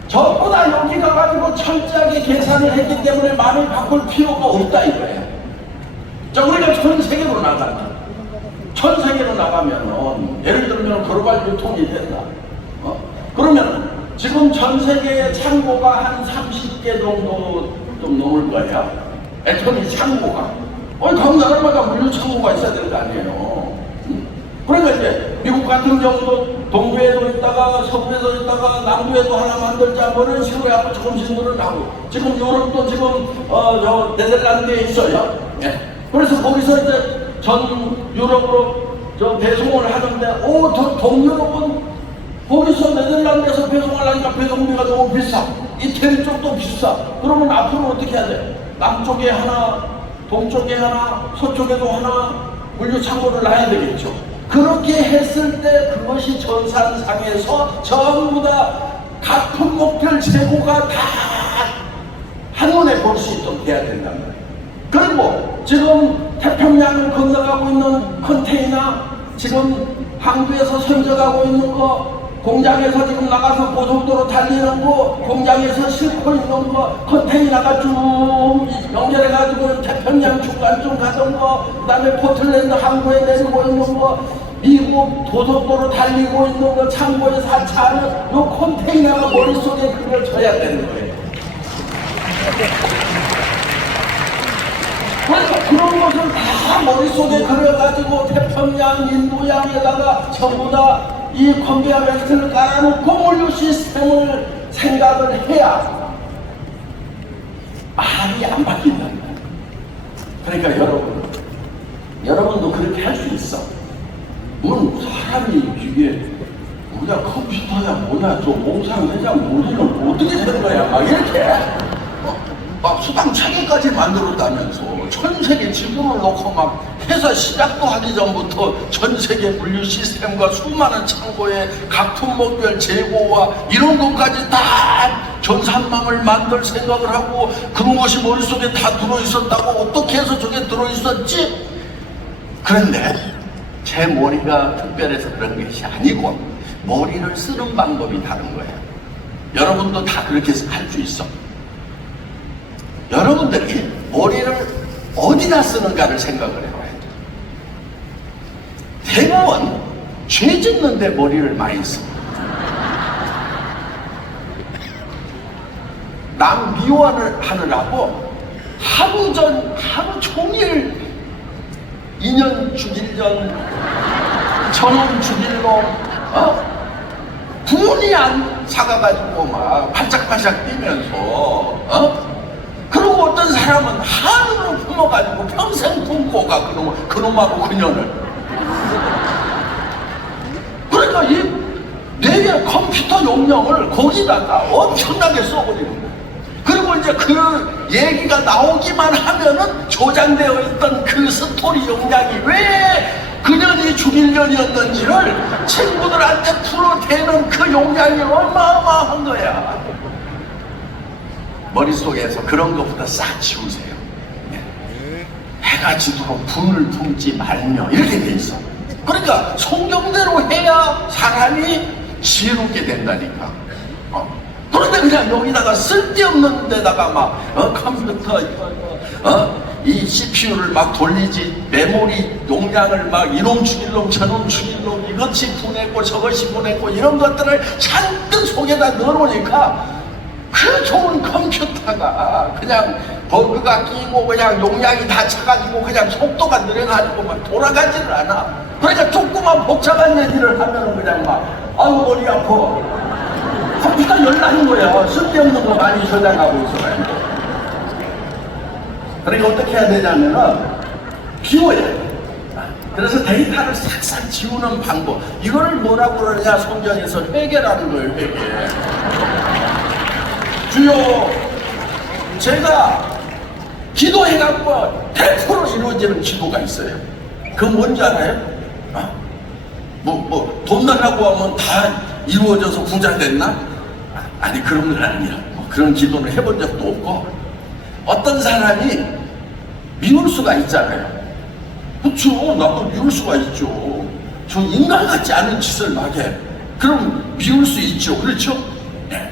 전부 다 여기 가가지고 철저하게 계산을 했기 때문에 마음을 바꿀 필요가 없다 이거야. 자, 우리가 전 세계로 나간다. 전 세계로 나가면 예를 들면 글로벌 유통이 된다. 그러면 지금 전 세계의 창고가 한 30개 정도 좀 넘을 거야. 애터미 창고가. 각 나라마다 물류 창고가 있어야 될 거 아니에요. 그러니까 이제 미국 같은 경우도 동부에도 있다가 서부에도 있다가 남부에도 하나 만들자 뭐 이런 식으로 하고 조금씩 늘어나고 지금 유럽도 지금 저 네덜란드에 있어요. 예. 그래서 거기서 이제 전 유럽으로 저 배송을 하는데 저 동유럽은 거기서 네덜란드에서 배송하려니까 배송비가 너무 비싸. 이태리 쪽도 비싸. 그러면 앞으로 어떻게 해야 돼? 남쪽에 하나, 동쪽에 하나, 서쪽에도 하나 물류 창고를 놔야 되겠죠. 그렇게 했을 때 그것이 전산상에서 전부 다 각 품목별 재고가 다 한눈에 볼 수 있도록 돼야 된단 말이에요. 그리고 지금 태평양을 건너가고 있는 컨테이너, 지금 항구에서 선적하고 있는 거, 공장에서 지금 나가서 고속도로 달리는 거, 공장에서 싣고 있는 거, 컨테이너가 쭉 연결해가지고 태평양 중간쯤 가던 거, 그 다음에 포틀랜드 항구에 내리고 있는 거, 미국 고속도로 달리고 있는 거, 창고에 사차하는 요 컨테이너가 머릿속에 그려져야 되는 거예요. 그래서 그런 것을 다 머릿속에 그려가지고 태평양, 인도양에다가 전부 다 이 컨베이어 벨트를 깔아놓고 물류 시스템을 생각을 해야 말이 안 바뀐다는 거예요. 그러니까 여러분도 그렇게 할 수 있어. 사람이 이게 우리가 컴퓨터야 뭐야 저 몽상회장 우리는 어떻게 된 거야 막 이렇게 막 수당 체계까지 만들었다면서 전 세계 지구를 놓고 막 회사 시작도 하기 전부터 전 세계 물류 시스템과 수많은 창고의 각 품목별 재고와 이런 것까지 다 전산망을 만들 생각을 하고 그런 것이 머릿속에 다 들어있었다고 어떻게 해서 저게 들어있었지? 그런데 제 머리가 특별해서 그런 것이 아니고 머리를 쓰는 방법이 다른 거예요. 여러분도 다 그렇게 할 수 있어. 여러분들이 머리를 어디다 쓰는가를 생각을 해봐야 돼. 대부분 죄 짓는데 머리를 많이 써. 남 미워를 하느라고 하루 종일 2년 죽일 전, 저놈 죽일 놈, 분이 안 사가가지고 막 반짝반짝 뛰면서, 그리고 어떤 사람은 한우로 품어가지고 평생 품고 가, 그놈하고 그년을. 그러니까 내 컴퓨터 용량을 거기다가 엄청나게 써버리는 거야. 그리고 이제 그 얘기가 나오기만 하면은 조장되어 있던 그 스토리 용량이 왜 그년이 죽일 년이었는지를 친구들한테 풀어대는 그 용량이 어마어마한 거야. 머릿속에서 그런 것부터 싹 지우세요. 해가 지도록 분을 품지 말며 이렇게 돼 있어. 그러니까 성경대로 해야 사람이 지혜롭게 된다니까. 그런데 그냥 여기다가 쓸데없는 데다가 막 컴퓨터 이 CPU를 막 돌리지, 메모리 용량을 막 이놈 죽일 놈 저놈 죽일 놈 이것이 분했고 저것이 분했고 이런 것들을 잔뜩 속에다 넣어놓으니까 그 좋은 컴퓨터가 그냥 버그가 끼고 그냥 용량이 다 차가지고 그냥 속도가 느려가지고 막 돌아가지를 않아. 그러니까 조그만 복잡한 얘기를 하면은 그냥 막 아유 머리 아파. 컴퓨터 열나는 거야. 쓸데없는 거 많이 저장하고 있어요. 그러니까 어떻게 해야 되냐면은 비워야 돼. 그래서 데이터를 싹싹 지우는 방법. 이거를 뭐라고 그러냐, 성경에서 회개라는 거예요, 회개. 주여, 제가 기도해갖고 100% 이루어지는 기도가 있어요. 그건 뭔지 알아요? 돈 달라고 하면 다 이루어져서 부자 됐나? 아니, 그런 건 아니야. 그런 기도는 해본 적도 없고, 어떤 사람이 미울 수가 있잖아요. 그렇죠. 나도 미울 수가 있죠. 저 인간 같지 않은 짓을 막 해. 그럼 미울 수 있죠. 그렇죠? 네.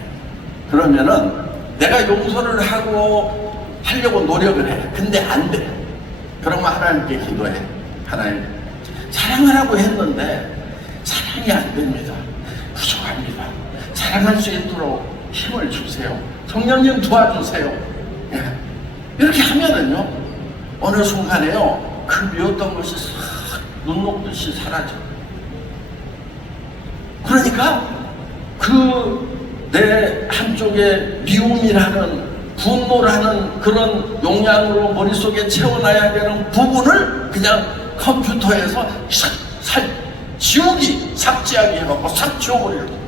그러면은 내가 용서를 하려고 노력을 해. 근데 안 돼. 그러면 하나님께 기도해. 하나님, 사랑하라고 했는데 사랑이 안 됩니다. 부족합니다. 사랑할 수 있도록 힘을 주세요. 성령님 도와주세요. 예. 이렇게 하면은요, 어느 순간에요, 그 미웠던 것이 싹 눈 녹듯이 사라져. 그러니까 그 내 한쪽에 미움이라는, 분노라는 그런 용량으로 머릿속에 채워놔야 되는 부분을 그냥 컴퓨터에서 지우기, 삭제하기 해갖고 싹 지워버리고.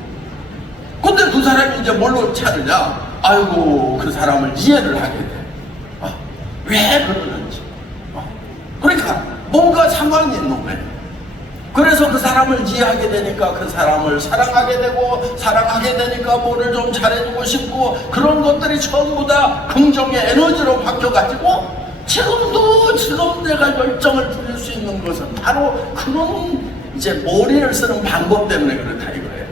근데 그 사람이 이제 뭘로 찾느냐? 아이고, 그 사람을 이해를 하게 돼. 왜 그러는지. 그러니까 뭔가 상황이 있는 거예요. 그래서 그 사람을 이해하게 되니까 그 사람을 사랑하게 되고, 사랑하게 되니까 뭐를 좀 잘해주고 싶고, 그런 것들이 전부 다 긍정의 에너지로 바뀌어가지고 지금 내가 열정을 부릴 수 있는 것은 바로 그런 이제 머리를 쓰는 방법 때문에 그렇다 이거예요.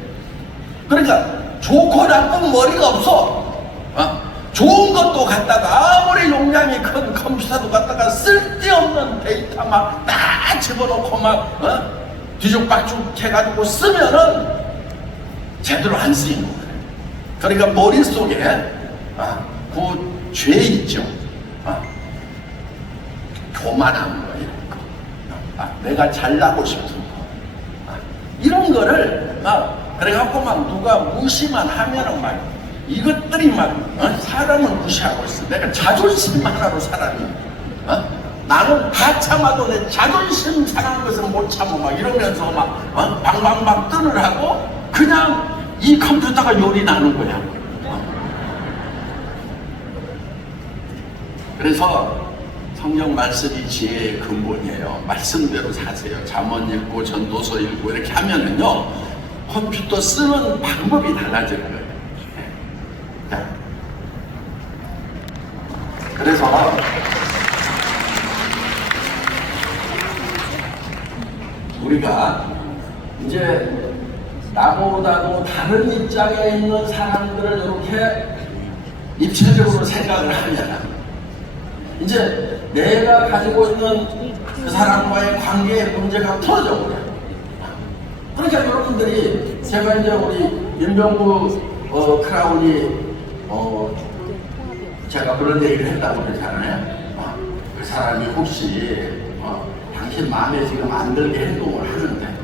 그러니까 좋고 나쁜 머리가 없어. 좋은 것도 갖다가 아무리 용량이 큰 컴퓨터도 갖다가 쓸데없는 데이터 막 다 집어넣고 막 뒤죽박죽 해가지고 쓰면은 제대로 안 쓰이는 거예요. 그러니까 머릿속에 그 죄 있죠. 교만한 거, 이런 거. 내가 잘나고 싶은 거. 이런 거를 그래갖고 막 누가 무시만 하면은 막 이것들이 막 사람을 무시하고 있어. 내가 자존심 하나로 살았니? 나는 다 참아도 내 자존심 상한 것을 못 참아 막 이러면서 막 방방방 뜰을 하고 그냥 이 컴퓨터가 요리 나는 거야. 그래서 성경 말씀이 지혜의 근본이에요. 말씀대로 사세요. 잠언 읽고 전도서 읽고 이렇게 하면은요, 컴퓨터 쓰는 방법이 달라지는 거예요. 자, 그래서 우리가 이제 나보다도 다른 입장에 있는 사람들을 이렇게 입체적으로 생각을 하면 이제 내가 가지고 있는 그 사람과의 관계의 문제가 풀어져 버려요. 그러니까 여러분들이 제가 이제 우리 임병구 크라운이 제가 그런 얘기를 했다고 그랬잖아요. 그 사람이 혹시 당신 마음에 지금 안 들게 행동을 하는데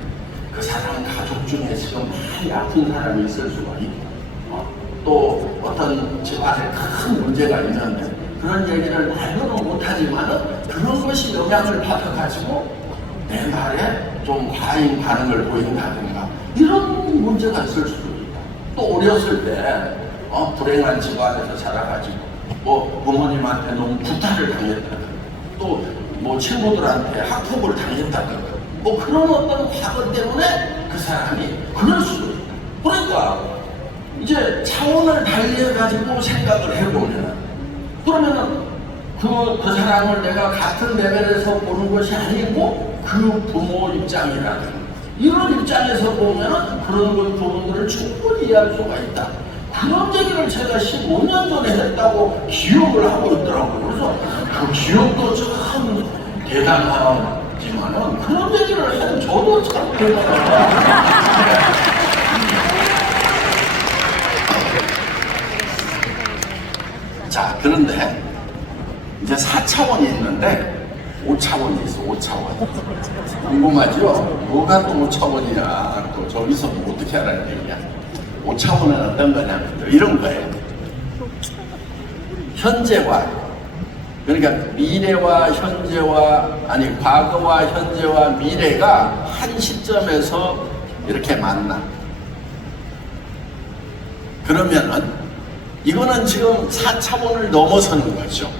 그 사람 가족 중에 지금 많이 아픈 사람이 있을 수가 있고 또 어떤 집안에 큰 문제가 있는데 그런 얘기를 말로는 못하지만은 그런 것이 영향을 받아가지고 내 말에 좀 과잉 반응을 보인다든가 이런 문제가 있을 수도 있다. 또 어렸을 때 불행한 집안에서 자라가지고 뭐 부모님한테 너무 구타를 당했다든가 또 뭐 친구들한테 학폭을 당했다든가 뭐 그런 어떤 과거 때문에 그 사람이 그럴 수도 있다. 그러니까 이제 차원을 달리해가지고 생각을 해보면 그러면은 그 사람을 내가 같은 레벨에서 보는 것이 아니고 그 부모 입장이라든가 이런 입장에서 보면은 그런 부분들을 충분히 이해할 수가 있다. 그런 얘기를 제가 15년 전에 했다고 기억을 하고 있더라고요. 그래서 그 기억도 참 대단하지만은 그런 얘기를 해도 저도 참 대단하다. 자, 그런데 이제 4차원이 있는데 5차원이 있어. 5차원. 궁금하죠? 뭐가 또 5차원이야? 또 저기서 뭐 어떻게 하라는 얘기야? 5차원은 어떤 거냐면 이런 거예요. 현재와 그러니까 미래와 현재와 아니 과거와 현재와 미래가 한 시점에서 이렇게 만나. 그러면은 이거는 지금 4차원을 넘어서는 거죠.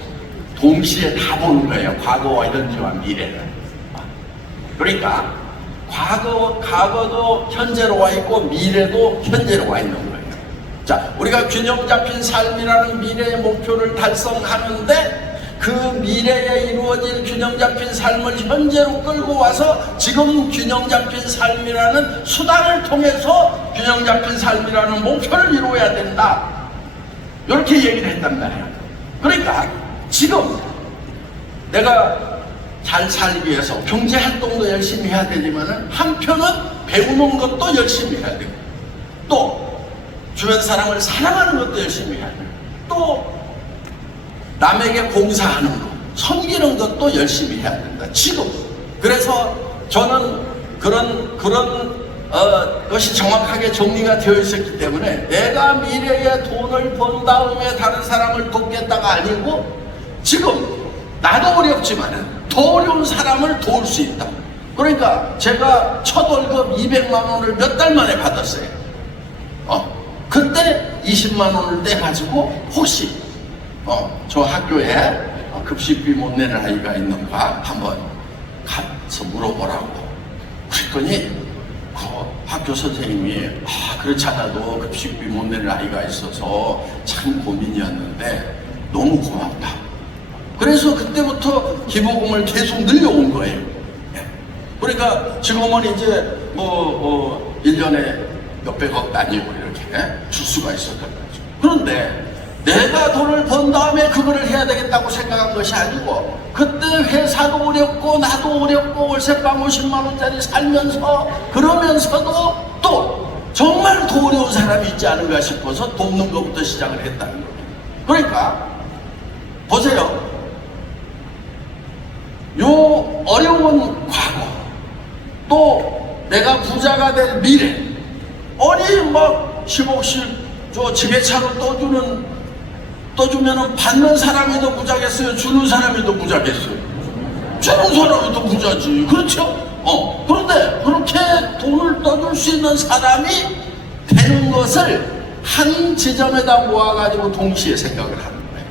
동시에 다 보는 거예요. 과거와 현재와 미래를. 그러니까 과거도 현재로 와 있고 미래도 현재로 와 있는 거예요. 자, 우리가 균형 잡힌 삶이라는 미래의 목표를 달성하는데 그 미래에 이루어질 균형 잡힌 삶을 현재로 끌고 와서 지금 균형 잡힌 삶이라는 수단을 통해서 균형 잡힌 삶이라는 목표를 이루어야 된다. 이렇게 얘기를 했단 말이에요. 그러니까 지금 내가 잘 살기 위해서 경제 활동도 열심히 해야 되지만 한편은 배우는 것도 열심히 해야 되고 또 주변 사람을 사랑하는 것도 열심히 해야 되고 또 남에게 봉사하는 것, 섬기는 것도 열심히 해야 된다. 지금. 그래서 저는 그런 것이 정확하게 정리가 되어 있었기 때문에 내가 미래에 돈을 번 다음에 다른 사람을 돕겠다가 아니고 지금 나도 어렵지만 더 어려운 사람을 도울 수 있다. 그러니까 제가 첫 월급 200만 원을 몇 달 만에 받았어요. 그때 20만 원을 떼가지고 혹시 저 학교에 급식비 못 내는 아이가 있는가 한번 가서 물어보라고. 그랬더니 그 학교 선생님이 그렇지 않아도 급식비 못 내는 아이가 있어서 참 고민이었는데 너무 고맙다. 그래서 그때부터 기부금을 계속 늘려온 거예요. 그러니까 지금은 이제 1년에 몇백억 단위로 이렇게 줄 수가 있었던 거죠. 그런데 내가 돈을 번 다음에 그거를 해야 되겠다고 생각한 것이 아니고 그때 회사도 어렵고 나도 어렵고 월세방 50만 원짜리 살면서 그러면서도 또 정말 더 어려운 사람이 있지 않은가 싶어서 돕는 것부터 시작을 했다는 거예요. 그러니까 보세요. 요 어려운 과거 또 내가 부자가 될 미래 아니 막 10억씩 저 지게차로 떠주면은 받는 사람이 더 부자겠어요? 주는 사람이 더 부자겠어요? 주는 사람이 더 부자지. 그렇죠? 그런데 그렇게 돈을 떠줄 수 있는 사람이 되는 것을 한 지점에다 모아가지고 동시에 생각을 하는 거예요.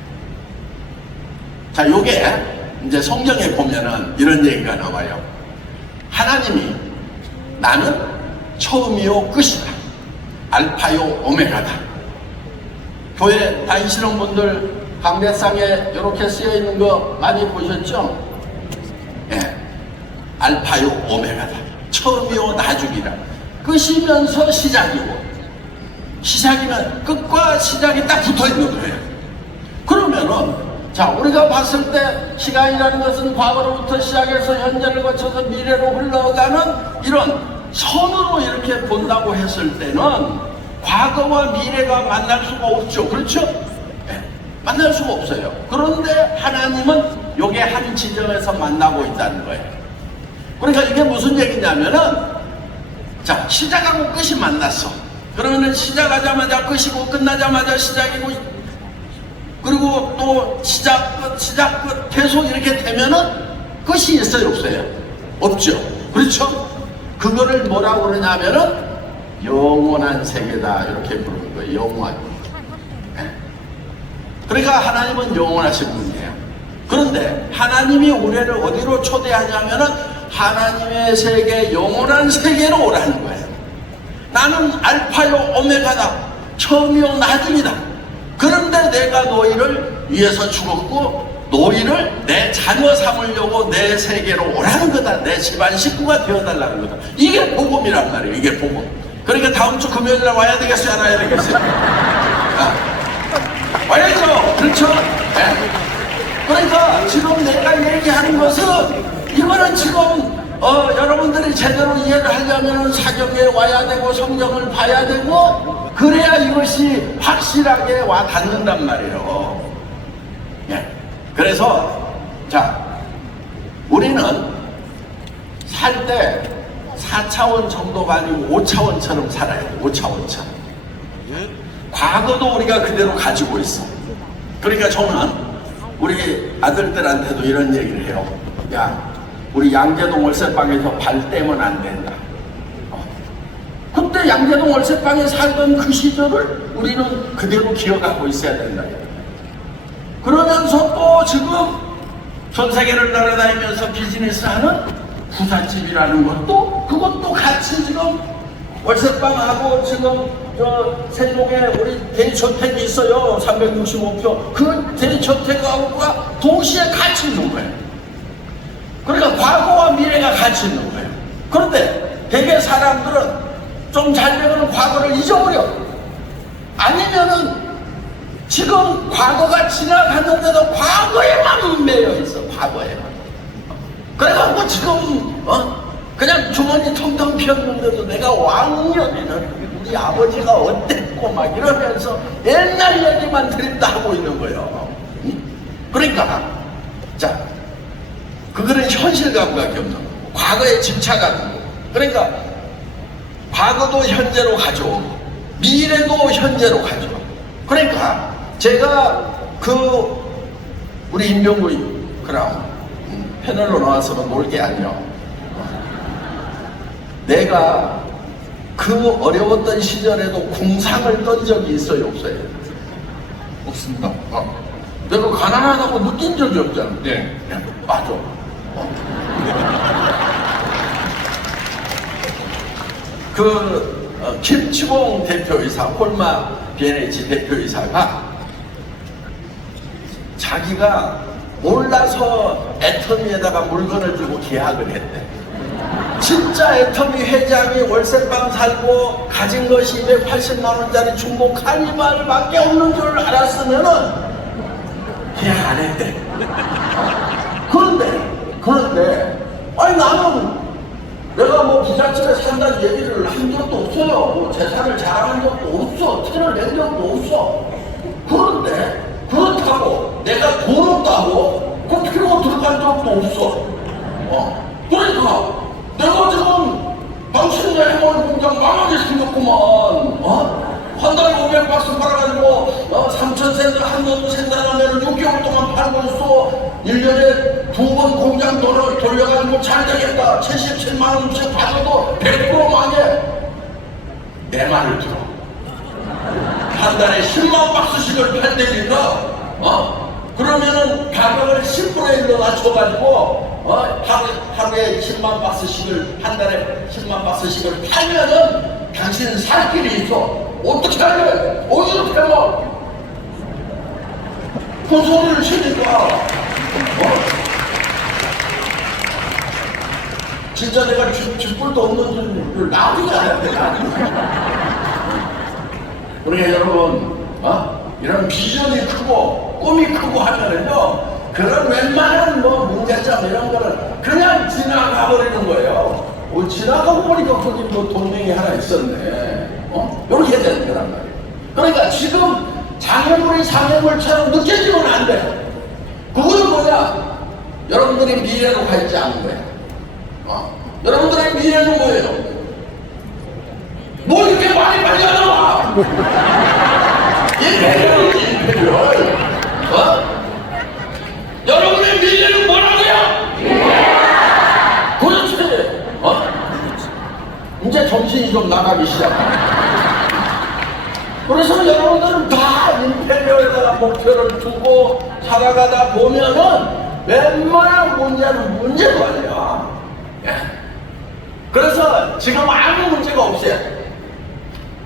자, 요게 이제 성경에 보면은 이런 얘기가 나와요. 하나님이 나는 처음이요 끝이다. 알파요 오메가다. 교회 다니시는 분들 강대상에 이렇게 쓰여 있는 거 많이 보셨죠? 예. 알파요 오메가다. 처음이요 나중이다. 끝이면서 시작이고 시작이면 끝과 시작이 딱 붙어 있는 거예요. 그러면은 자, 우리가 봤을 때 시간이라는 것은 과거로부터 시작해서 현재를 거쳐서 미래로 흘러가는 이런 선으로 이렇게 본다고 했을 때는 과거와 미래가 만날 수가 없죠. 그렇죠? 네, 만날 수가 없어요. 그런데 하나님은 요게 한 지점에서 만나고 있다는 거예요. 그러니까 이게 무슨 얘기냐면은 자, 시작하고 끝이 만났어. 그러면은 시작하자마자 끝이고 끝나자마자 시작이고 그리고 또 시작 끝 계속 이렇게 되면은 끝이 있어요, 없어요? 없죠. 그렇죠? 그거를 뭐라고 그러냐면은 영원한 세계다 이렇게 부르는 거예요. 영원. 네. 그러니까 하나님은 영원하신 분이에요. 그런데 하나님이 우리를 어디로 초대하냐면은 하나님의 세계, 영원한 세계로 오라는 거예요. 나는 알파요 오메가다. 처음이요 나중이다. 그런데 내가 너희를 위해서 죽었고 너희를 내 자녀 삼으려고 내 세계로 오라는 거다. 내 집안 식구가 되어달라는 거다. 이게 복음이란 말이에요. 이게 복음. 그러니까 다음 주 금요일날 와야 되겠어요? 안 와야 되겠어요? 와야죠. 그렇죠? 네. 그러니까 지금 내가 얘기하는 것은 이거는 지금 여러분들이 제대로 이해를 하려면 사경에 와야 되고 성경을 봐야 되고 그래야 이것이 확실하게 와 닿는단 말이에요. 예. 그래서 자, 우리는 살 때 4차원 정도가 아니고 5차원처럼 살아요. 5차원처럼. 과거도 우리가 그대로 가지고 있어. 그러니까 저는 우리 아들들한테도 이런 얘기를 해요. 야, 우리 양재동 월세방에서 발 떼면 안 된다. 그때 양재동 월세방에 살던 그 시절을 우리는 그대로 기억하고 있어야 된다. 그러면서 또 지금 전 세계를 날아다니면서 비즈니스하는 부잣집이라는 것도 그것도 같이 지금 월세방하고 지금 저 세종에 우리 대저택이 있어요. 365평. 그 대저택하고 동시에 같이 있는 거예요. 그러니까 과거와 미래가 같이 있는 거예요. 그런데 대개 사람들은 좀 잘 되면 과거를 잊어버려. 아니면은 지금 과거가 지나갔는데도 과거에만 매여 있어. 과거에만. 그래갖고 지금 그냥 주머니 텅텅 비었는데도 내가 왕년에는 우리 아버지가 어땠고 막 이러면서 옛날 얘기만 드린다 하고 있는 거예요. 그러니까 자, 그거는 현실 감각이 없는 거고 과거에 집착하는 거고. 그러니까 과거도 현재로 가죠. 미래도 현재로 가죠. 그러니까 제가 그 우리 임병구 그럼 패널로 나왔으면 놀 게 아니요. 내가 그 어려웠던 시절에도 궁상을 떤 적이 있어요, 없어요? 없습니다. 내가 가난하다고 느낀 적이 없잖아. 네. 맞아. 김치봉 대표이사, 홀마 B&H 대표이사가 자기가 몰라서 애터미에다가 물건을 주고 계약을 했대. 진짜 애터미 회장이 월세방 살고 가진 것이 280만 원짜리 중고 카니발밖에 없는 줄 알았으면은 계약 안 했대. 그런데 아니 나는 내가 뭐 부잣집에 산다는 얘기를 한 적도 없어요. 뭐 재산을 자랑한 적도 없어. 티를 낸 적도 없어. 그런데 그렇다고 내가 돈 없다고 그 필요가 들어간 적도 없어. 그러니까 내가 지금 당신네 해머리 공장 망하게 생겼구만. 한 달에 500박스 팔아가지고 3,000샌들 한 번도 생산하면 6개월 동안 팔고 있어. 1년에 2번 공장 돌려가지고 잘 되겠다. 77만 원씩 받아도 100% 망해. 내 말을 들어. 한 달에 10만 박스씩을 팔때니까 그러면은 가격을 10분의 1로 낮춰가지고 하루에 10만 박스씩을 한 달에 10만 박스씩을 팔면은 당신 살 길이 있어. 어떻게 할래? 어디로 팔아? 그 소리를 치니까 진짜 내가 쥐뿔도 없는 줄 나중에 알았대. 그러니까 여러분 이런 비전이 크고 꿈이 크고 하면은요 그런 웬만한 뭐 문제점 이런 거는 그냥 지나가 버리는 거예요. 지나가고 보니까 거기 뭐 동맹이 하나 있었네. 이렇게 되는 거란 말이에요. 그러니까 지금 장애물이 장애물처럼 느껴지면 안 돼. 그거는 뭐냐? 여러분들이 미래로 가 있지 않은 거야. 여러분들의 미래는 뭐예요? 뭐 이렇게 많이 나와? 임페리얼. 여러분의 미래는 뭐라고요? 그렇지. 이제 정신이 좀 나가기 시작해. 그래서 여러분들은 다 임페리얼에다가 목표를 두고 살아가다 보면은 웬만한 문제는 문제도 아니야. 그래서 지금 아무 문제가 없어요.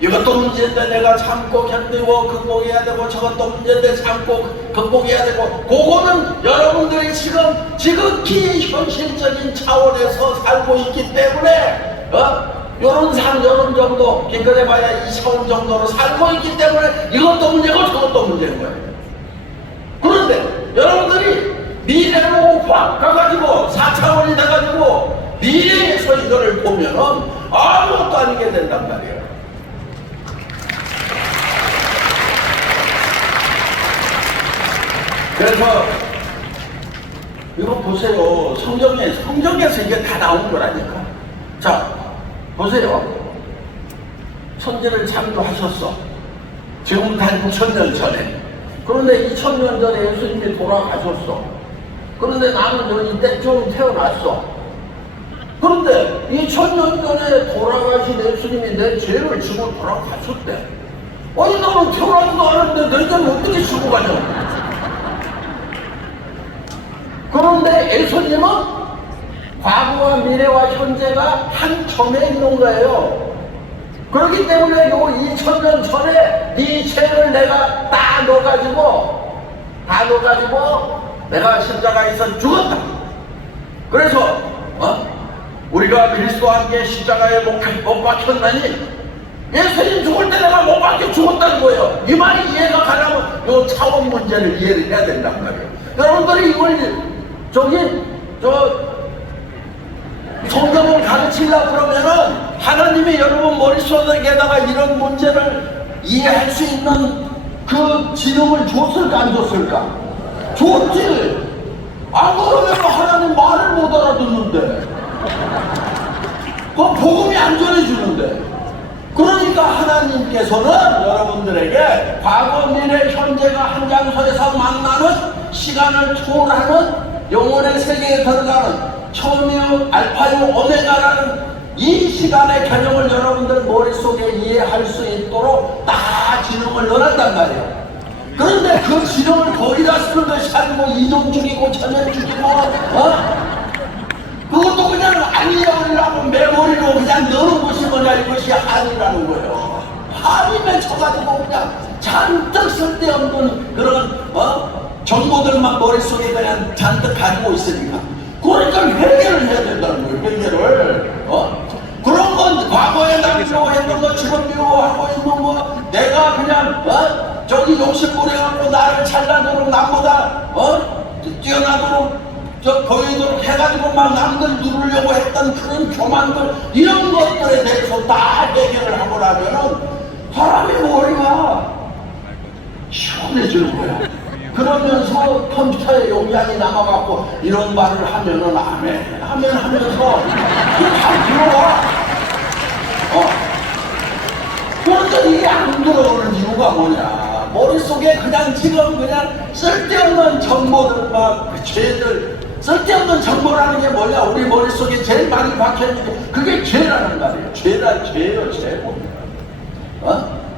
이것도 문제인데 내가 참고 견디고 극복해야 되고 저것도 문제인데 참고 극복해야 되고 그거는 여러분들이 지금 지극히 현실적인 차원에서 살고 있기 때문에 요런 정도 기껏 해봐야 2차원 정도로 살고 있기 때문에 이것도 문제고 저것도 문제인 거예요. 그런데 여러분들이 미래로 확 가가지고 4차원이 돼가지고 미래에서 이거를 보면은 아무것도 아니게 된단 말이에요. 그래서 이거 보세요. 성경에서 이게 다 나온 거라니까. 자, 보세요. 천지를 창조하셨어. 지금 한 9,000년 전에. 그런데 2000년 전에 예수님이 돌아가셨어. 그런데 나는 여기 이때쯤 태어났어. 그런데 2000년 전에 돌아가신 예수님이 내 죄를 지고 돌아가셨대. 아니 나는 태어나지도 않았는데 내 죄를 어떻게 지고 가냐. 그런데 예수님은 과거와 미래와 현재가 한 점에 있는 거예요. 그렇기 때문에 요 2000년 전에 네 죄를 내가 다 넣어가지고 내가 십자가에서 죽었다. 그래서 우리가 그리스도와 함께 십자가에 못 박혔나니 예수님 죽을 때 내가 못 박혀 죽었다는 거예요. 이 말이 이해가 가려면 요 차원 문제를 이해를 해야 된단 말이에요. 여러분들이 이걸 성경을 가르치려고 그러면은 하나님이 여러분 머릿속에다가 이런 문제를 이해할 수 있는 그 지능을 줬을까 안 줬을까? 줬지. 안 그러면 하나님 말을 못 알아듣는데, 그 복음이 안 전해주는데. 그러니까 하나님께서는 여러분들에게 과거, 미래, 현재가 한 장소에서 만나는 시간을 초월하는 영혼의 세계에 들어가는 처음이요 알파요 오메가라는 이 시간의 개념을 여러분들 머릿속에 이해할 수 있도록 다 지능을 넣어놨단 말이에요. 그런데 그 지능을 거기다 쓰는 것이 아니고 이동 중이고 전염 중이고 그것도 그냥 안 잊어버리려고 메모리로 그냥 넣는 것이 뭐냐, 이것이 한이라는 거예요. 한이 맺혀가지고 그냥 잔뜩 쓸데없는 그런 정보들만 머릿속에 그냥 잔뜩 가지고 있으니까. 그러니까 회개를 해야 된다는 거예요. 회개를. 그런 건 과거에 나 미워했던 거, 지금 미워하고 있는 거, 내가 그냥 저기 욕심 부려갖고 나를 잘나도록 남보다 뛰어나도록 보이도록 해가지고 막 남들 누르려고 했던 그런 교만들, 이런 것들에 대해서 다 해결을 하고 나면은 사람의 머리가 시원해지는 거야. 그러면서 컴퓨터에 용량이 남아갖고 이런 말을 하면은 아멘 하면서 잘 들어와. 그런데 이게 안 들어오는 이유가 뭐냐? 머릿속에 그냥 지금 그냥 쓸데없는 정보들만, 죄들, 쓸데없는 정보라는 게 뭐냐? 우리 머릿속에 제일 많이 박혀있는 게 그게 죄라는 말이에요. 죄예요, 죄입니다.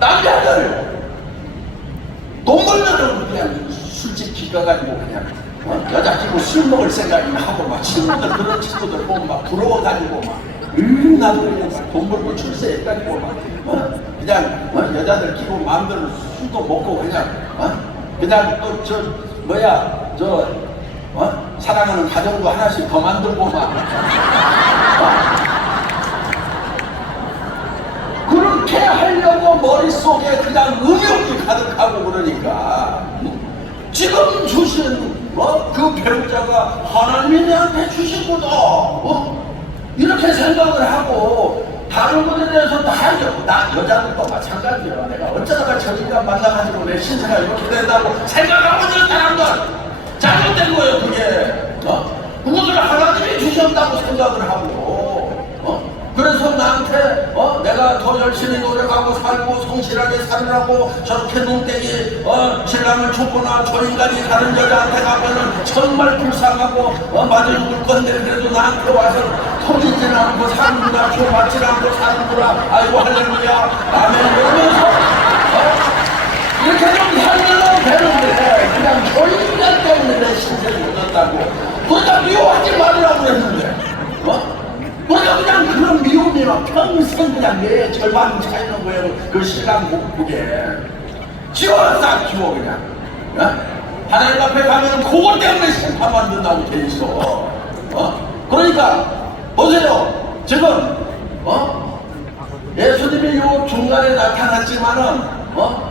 남자들 돈 벌려고 그냥 술집 기가가지고 그냥 여자 끼고 술 먹을 생각이나 하고 막 친구들, 그런 친구들 보면 막 부러워가지고 막 나도 그냥 돈 벌고 출세해가지고 막 그냥 여자들 끼고 마음대로 술도 먹고 그냥 또 사랑하는 가정도 하나씩 더 만들고 막 그렇게 하려고 머릿속에 그냥 음욕이 가득하고 그러니까 지금 주신 그 배우자가 하나님이 내한테 주신 거다 이렇게 생각을 하고 다른 것에 대해서 다 알죠. 나 여자들도 마찬가지예요. 내가 어쩌다가 저기가 만나가지고 내 신세가 이렇게 된다고 생각하고 있는 사람들 잘못된 거예요. 그게 그것을 하나님이 주셨다고 생각을 하고 그래서 나한테 내가 더 열심히 노력하고 살고 성실하게 살으라고 저렇게 눈대기 신랑을 쫓거나 저 인간이 다른 여자한테 가면은 정말 불쌍하고 맞아 죽을 건데 그래도 나한테 와서 터지지는 않고 사는구나, 저 맞지는 않고 사는구나, 아이고 할렐루야 아멘 이러면서 이렇게 좀 살면 되는데 그냥 저 인간 때문에 내 신세를 얻었다고 그러다 미워하지 말으라고 했는데 그러니까 그냥 그런 미움이나 평생 그냥 내 절반 차이는 거예요. 그 신랑 복부게 지워라 싹 지워 그냥. 하나님 앞에 가면은 그것 때문에 심판 만든다고 돼 있어. 그러니까 보세요. 지금 예수님이 요 중간에 나타났지만은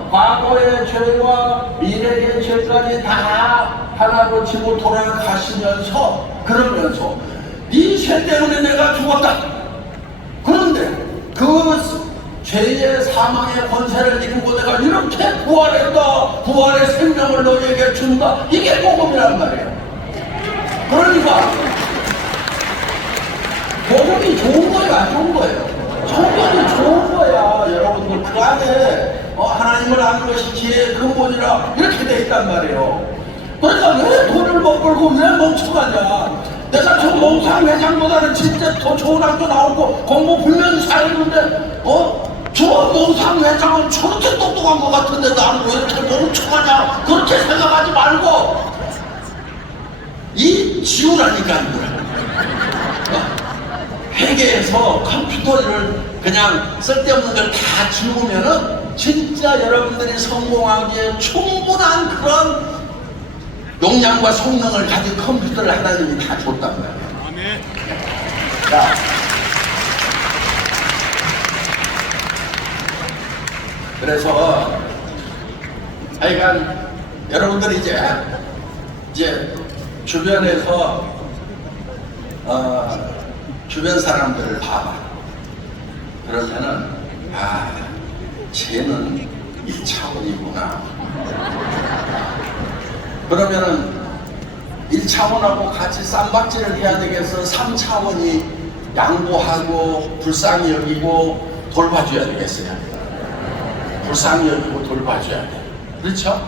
과거의 죄와 미래의 죄까지 다 하나로 지고 돌아가시면서 그러면서 네 죄 때문에 내가 죽었다. 그런데 그 죄의 사망의 권세를 이기고 내가 이렇게 부활했다. 부활의 생명을 너희에게 준다. 이게 복음이란 말이에요. 그러니까 복음이 좋은 거예요, 안 좋은 거예요? 성경이 좋은 거야. 여러분들 그 안에 하나님을 아는 것이 지혜의 근본이라 이렇게 돼 있단 말이에요. 그러니까 왜 돈을 못 벌고 왜 멍청하냐? 내가 저 몽상회장보다는 진짜 더 좋은 학교 나오고 공부 불면이 잘했는데 저 몽상회장은 저렇게 똑똑한 것 같은데 나는 왜 이렇게 멍청하냐? 그렇게 생각하지 말고 이 지우라니까 이거야. 회계에서 컴퓨터를 그냥 쓸데없는 걸 다 지우면은 진짜 여러분들이 성공하기에 충분한 그런 용량과 성능을 가진 컴퓨터를 하나님이 다 줬단 말이에요. 자, 그래서 하여간 여러분들이 이제 주변에서 주변 사람들을 봐봐. 그러면은 쟤는 1차원이구나. 그러면은 1차원하고 같이 쌈박질을 해야 되겠어? 3차원이 양보하고 불쌍히 여기고 돌봐줘야 되겠어요? 불쌍히 여기고 돌봐줘야 돼. 그렇죠?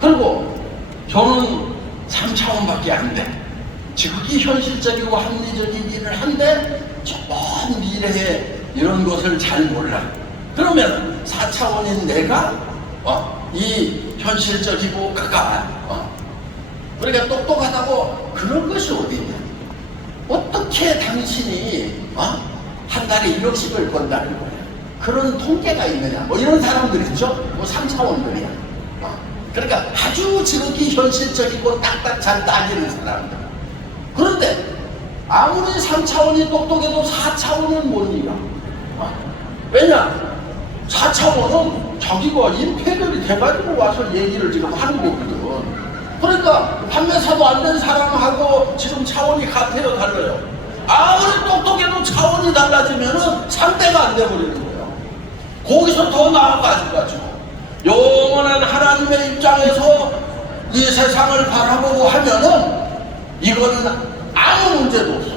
그리고 저는 3차원밖에 안 돼. 지극히 현실적이고 합리적인 일을 한데 저 미래에 이런 것을 잘 몰라. 그러면 4차원인 내가 이 현실적이고 그러니까 똑똑하다고 그런 것이 어디 있냐? 어떻게 당신이 한 달에 1억씩을 번다는 거야? 그런 통계가 있느냐? 뭐 이런 사람들 있죠? 뭐 3차원들이야. 그러니까 아주 지극히 현실적이고 딱딱 잘 따지는 사람들. 그런데 아무리 3차원이 똑똑해도 4차원은 못 이겨. 왜냐? 4차원은 자기가 임페리얼이 돼가지고 와서 얘기를 지금 하는 거거든. 그러니까 판매사도 안 된 사람하고 지금 차원이 같아요, 달라요? 아무리 똑똑해도 차원이 달라지면은 상대가 안 돼버리는 거예요. 거기서 더 나아가지고 영원한 하나님의 입장에서 이 세상을 바라보고 하면은 이거는 아무 문제도 없어.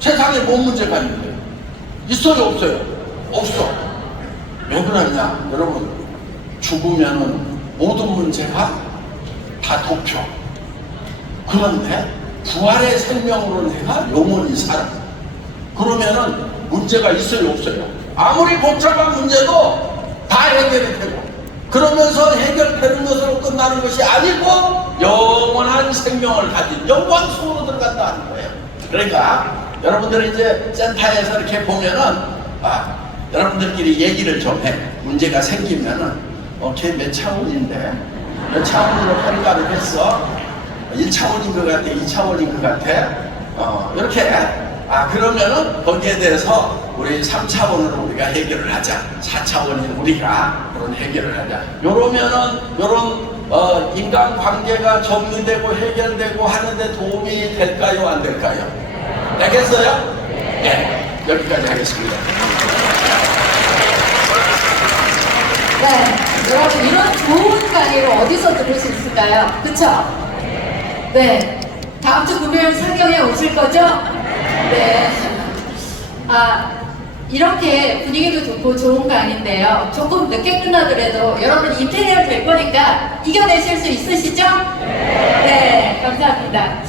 세상에 뭔 문제가 있는데? 있어요, 없어요? 없어. 왜 그러냐? 여러분, 죽으면은 모든 문제가 다 덮여. 그런데 부활의 생명으로 내가 영원히 살아. 그러면은 문제가 있어요, 없어요? 아무리 복잡한 문제도 다 해결이 되고, 그러면서 해결되는 것으로 끝나는 것이 아니고 영원한 생명을 가진 영광 속으로 들어간다는 거예요. 그러니까 여러분들이 이제 센터에서 이렇게 보면은 여러분들끼리 얘기를 좀 해. 문제가 생기면은 걔 몇 차원인데? 몇 차원으로 평가를 했어? 1차원인 것 같아? 2차원인 것 같아? 이렇게 그러면은 거기에 대해서 우리 3차원으로 우리가 해결을 하자. 4차원인 우리가 그런 해결을 하자. 요러면은 요런 인간관계가 정리되고 해결되고 하는데 도움이 될까요? 안 될까요? 되겠어요? 네. 여기까지 하겠습니다. 네, 여러분 이런 좋은 강의를 어디서 들을 수 있을까요? 그쵸? 네, 다음 주 금요일 사경에 오실 거죠? 네. 이렇게 분위기도 좋고 좋은 강의인데요. 조금 늦게 끝나더라도 여러분 임페리얼 될 거니까 이겨내실 수 있으시죠? 네, 감사합니다.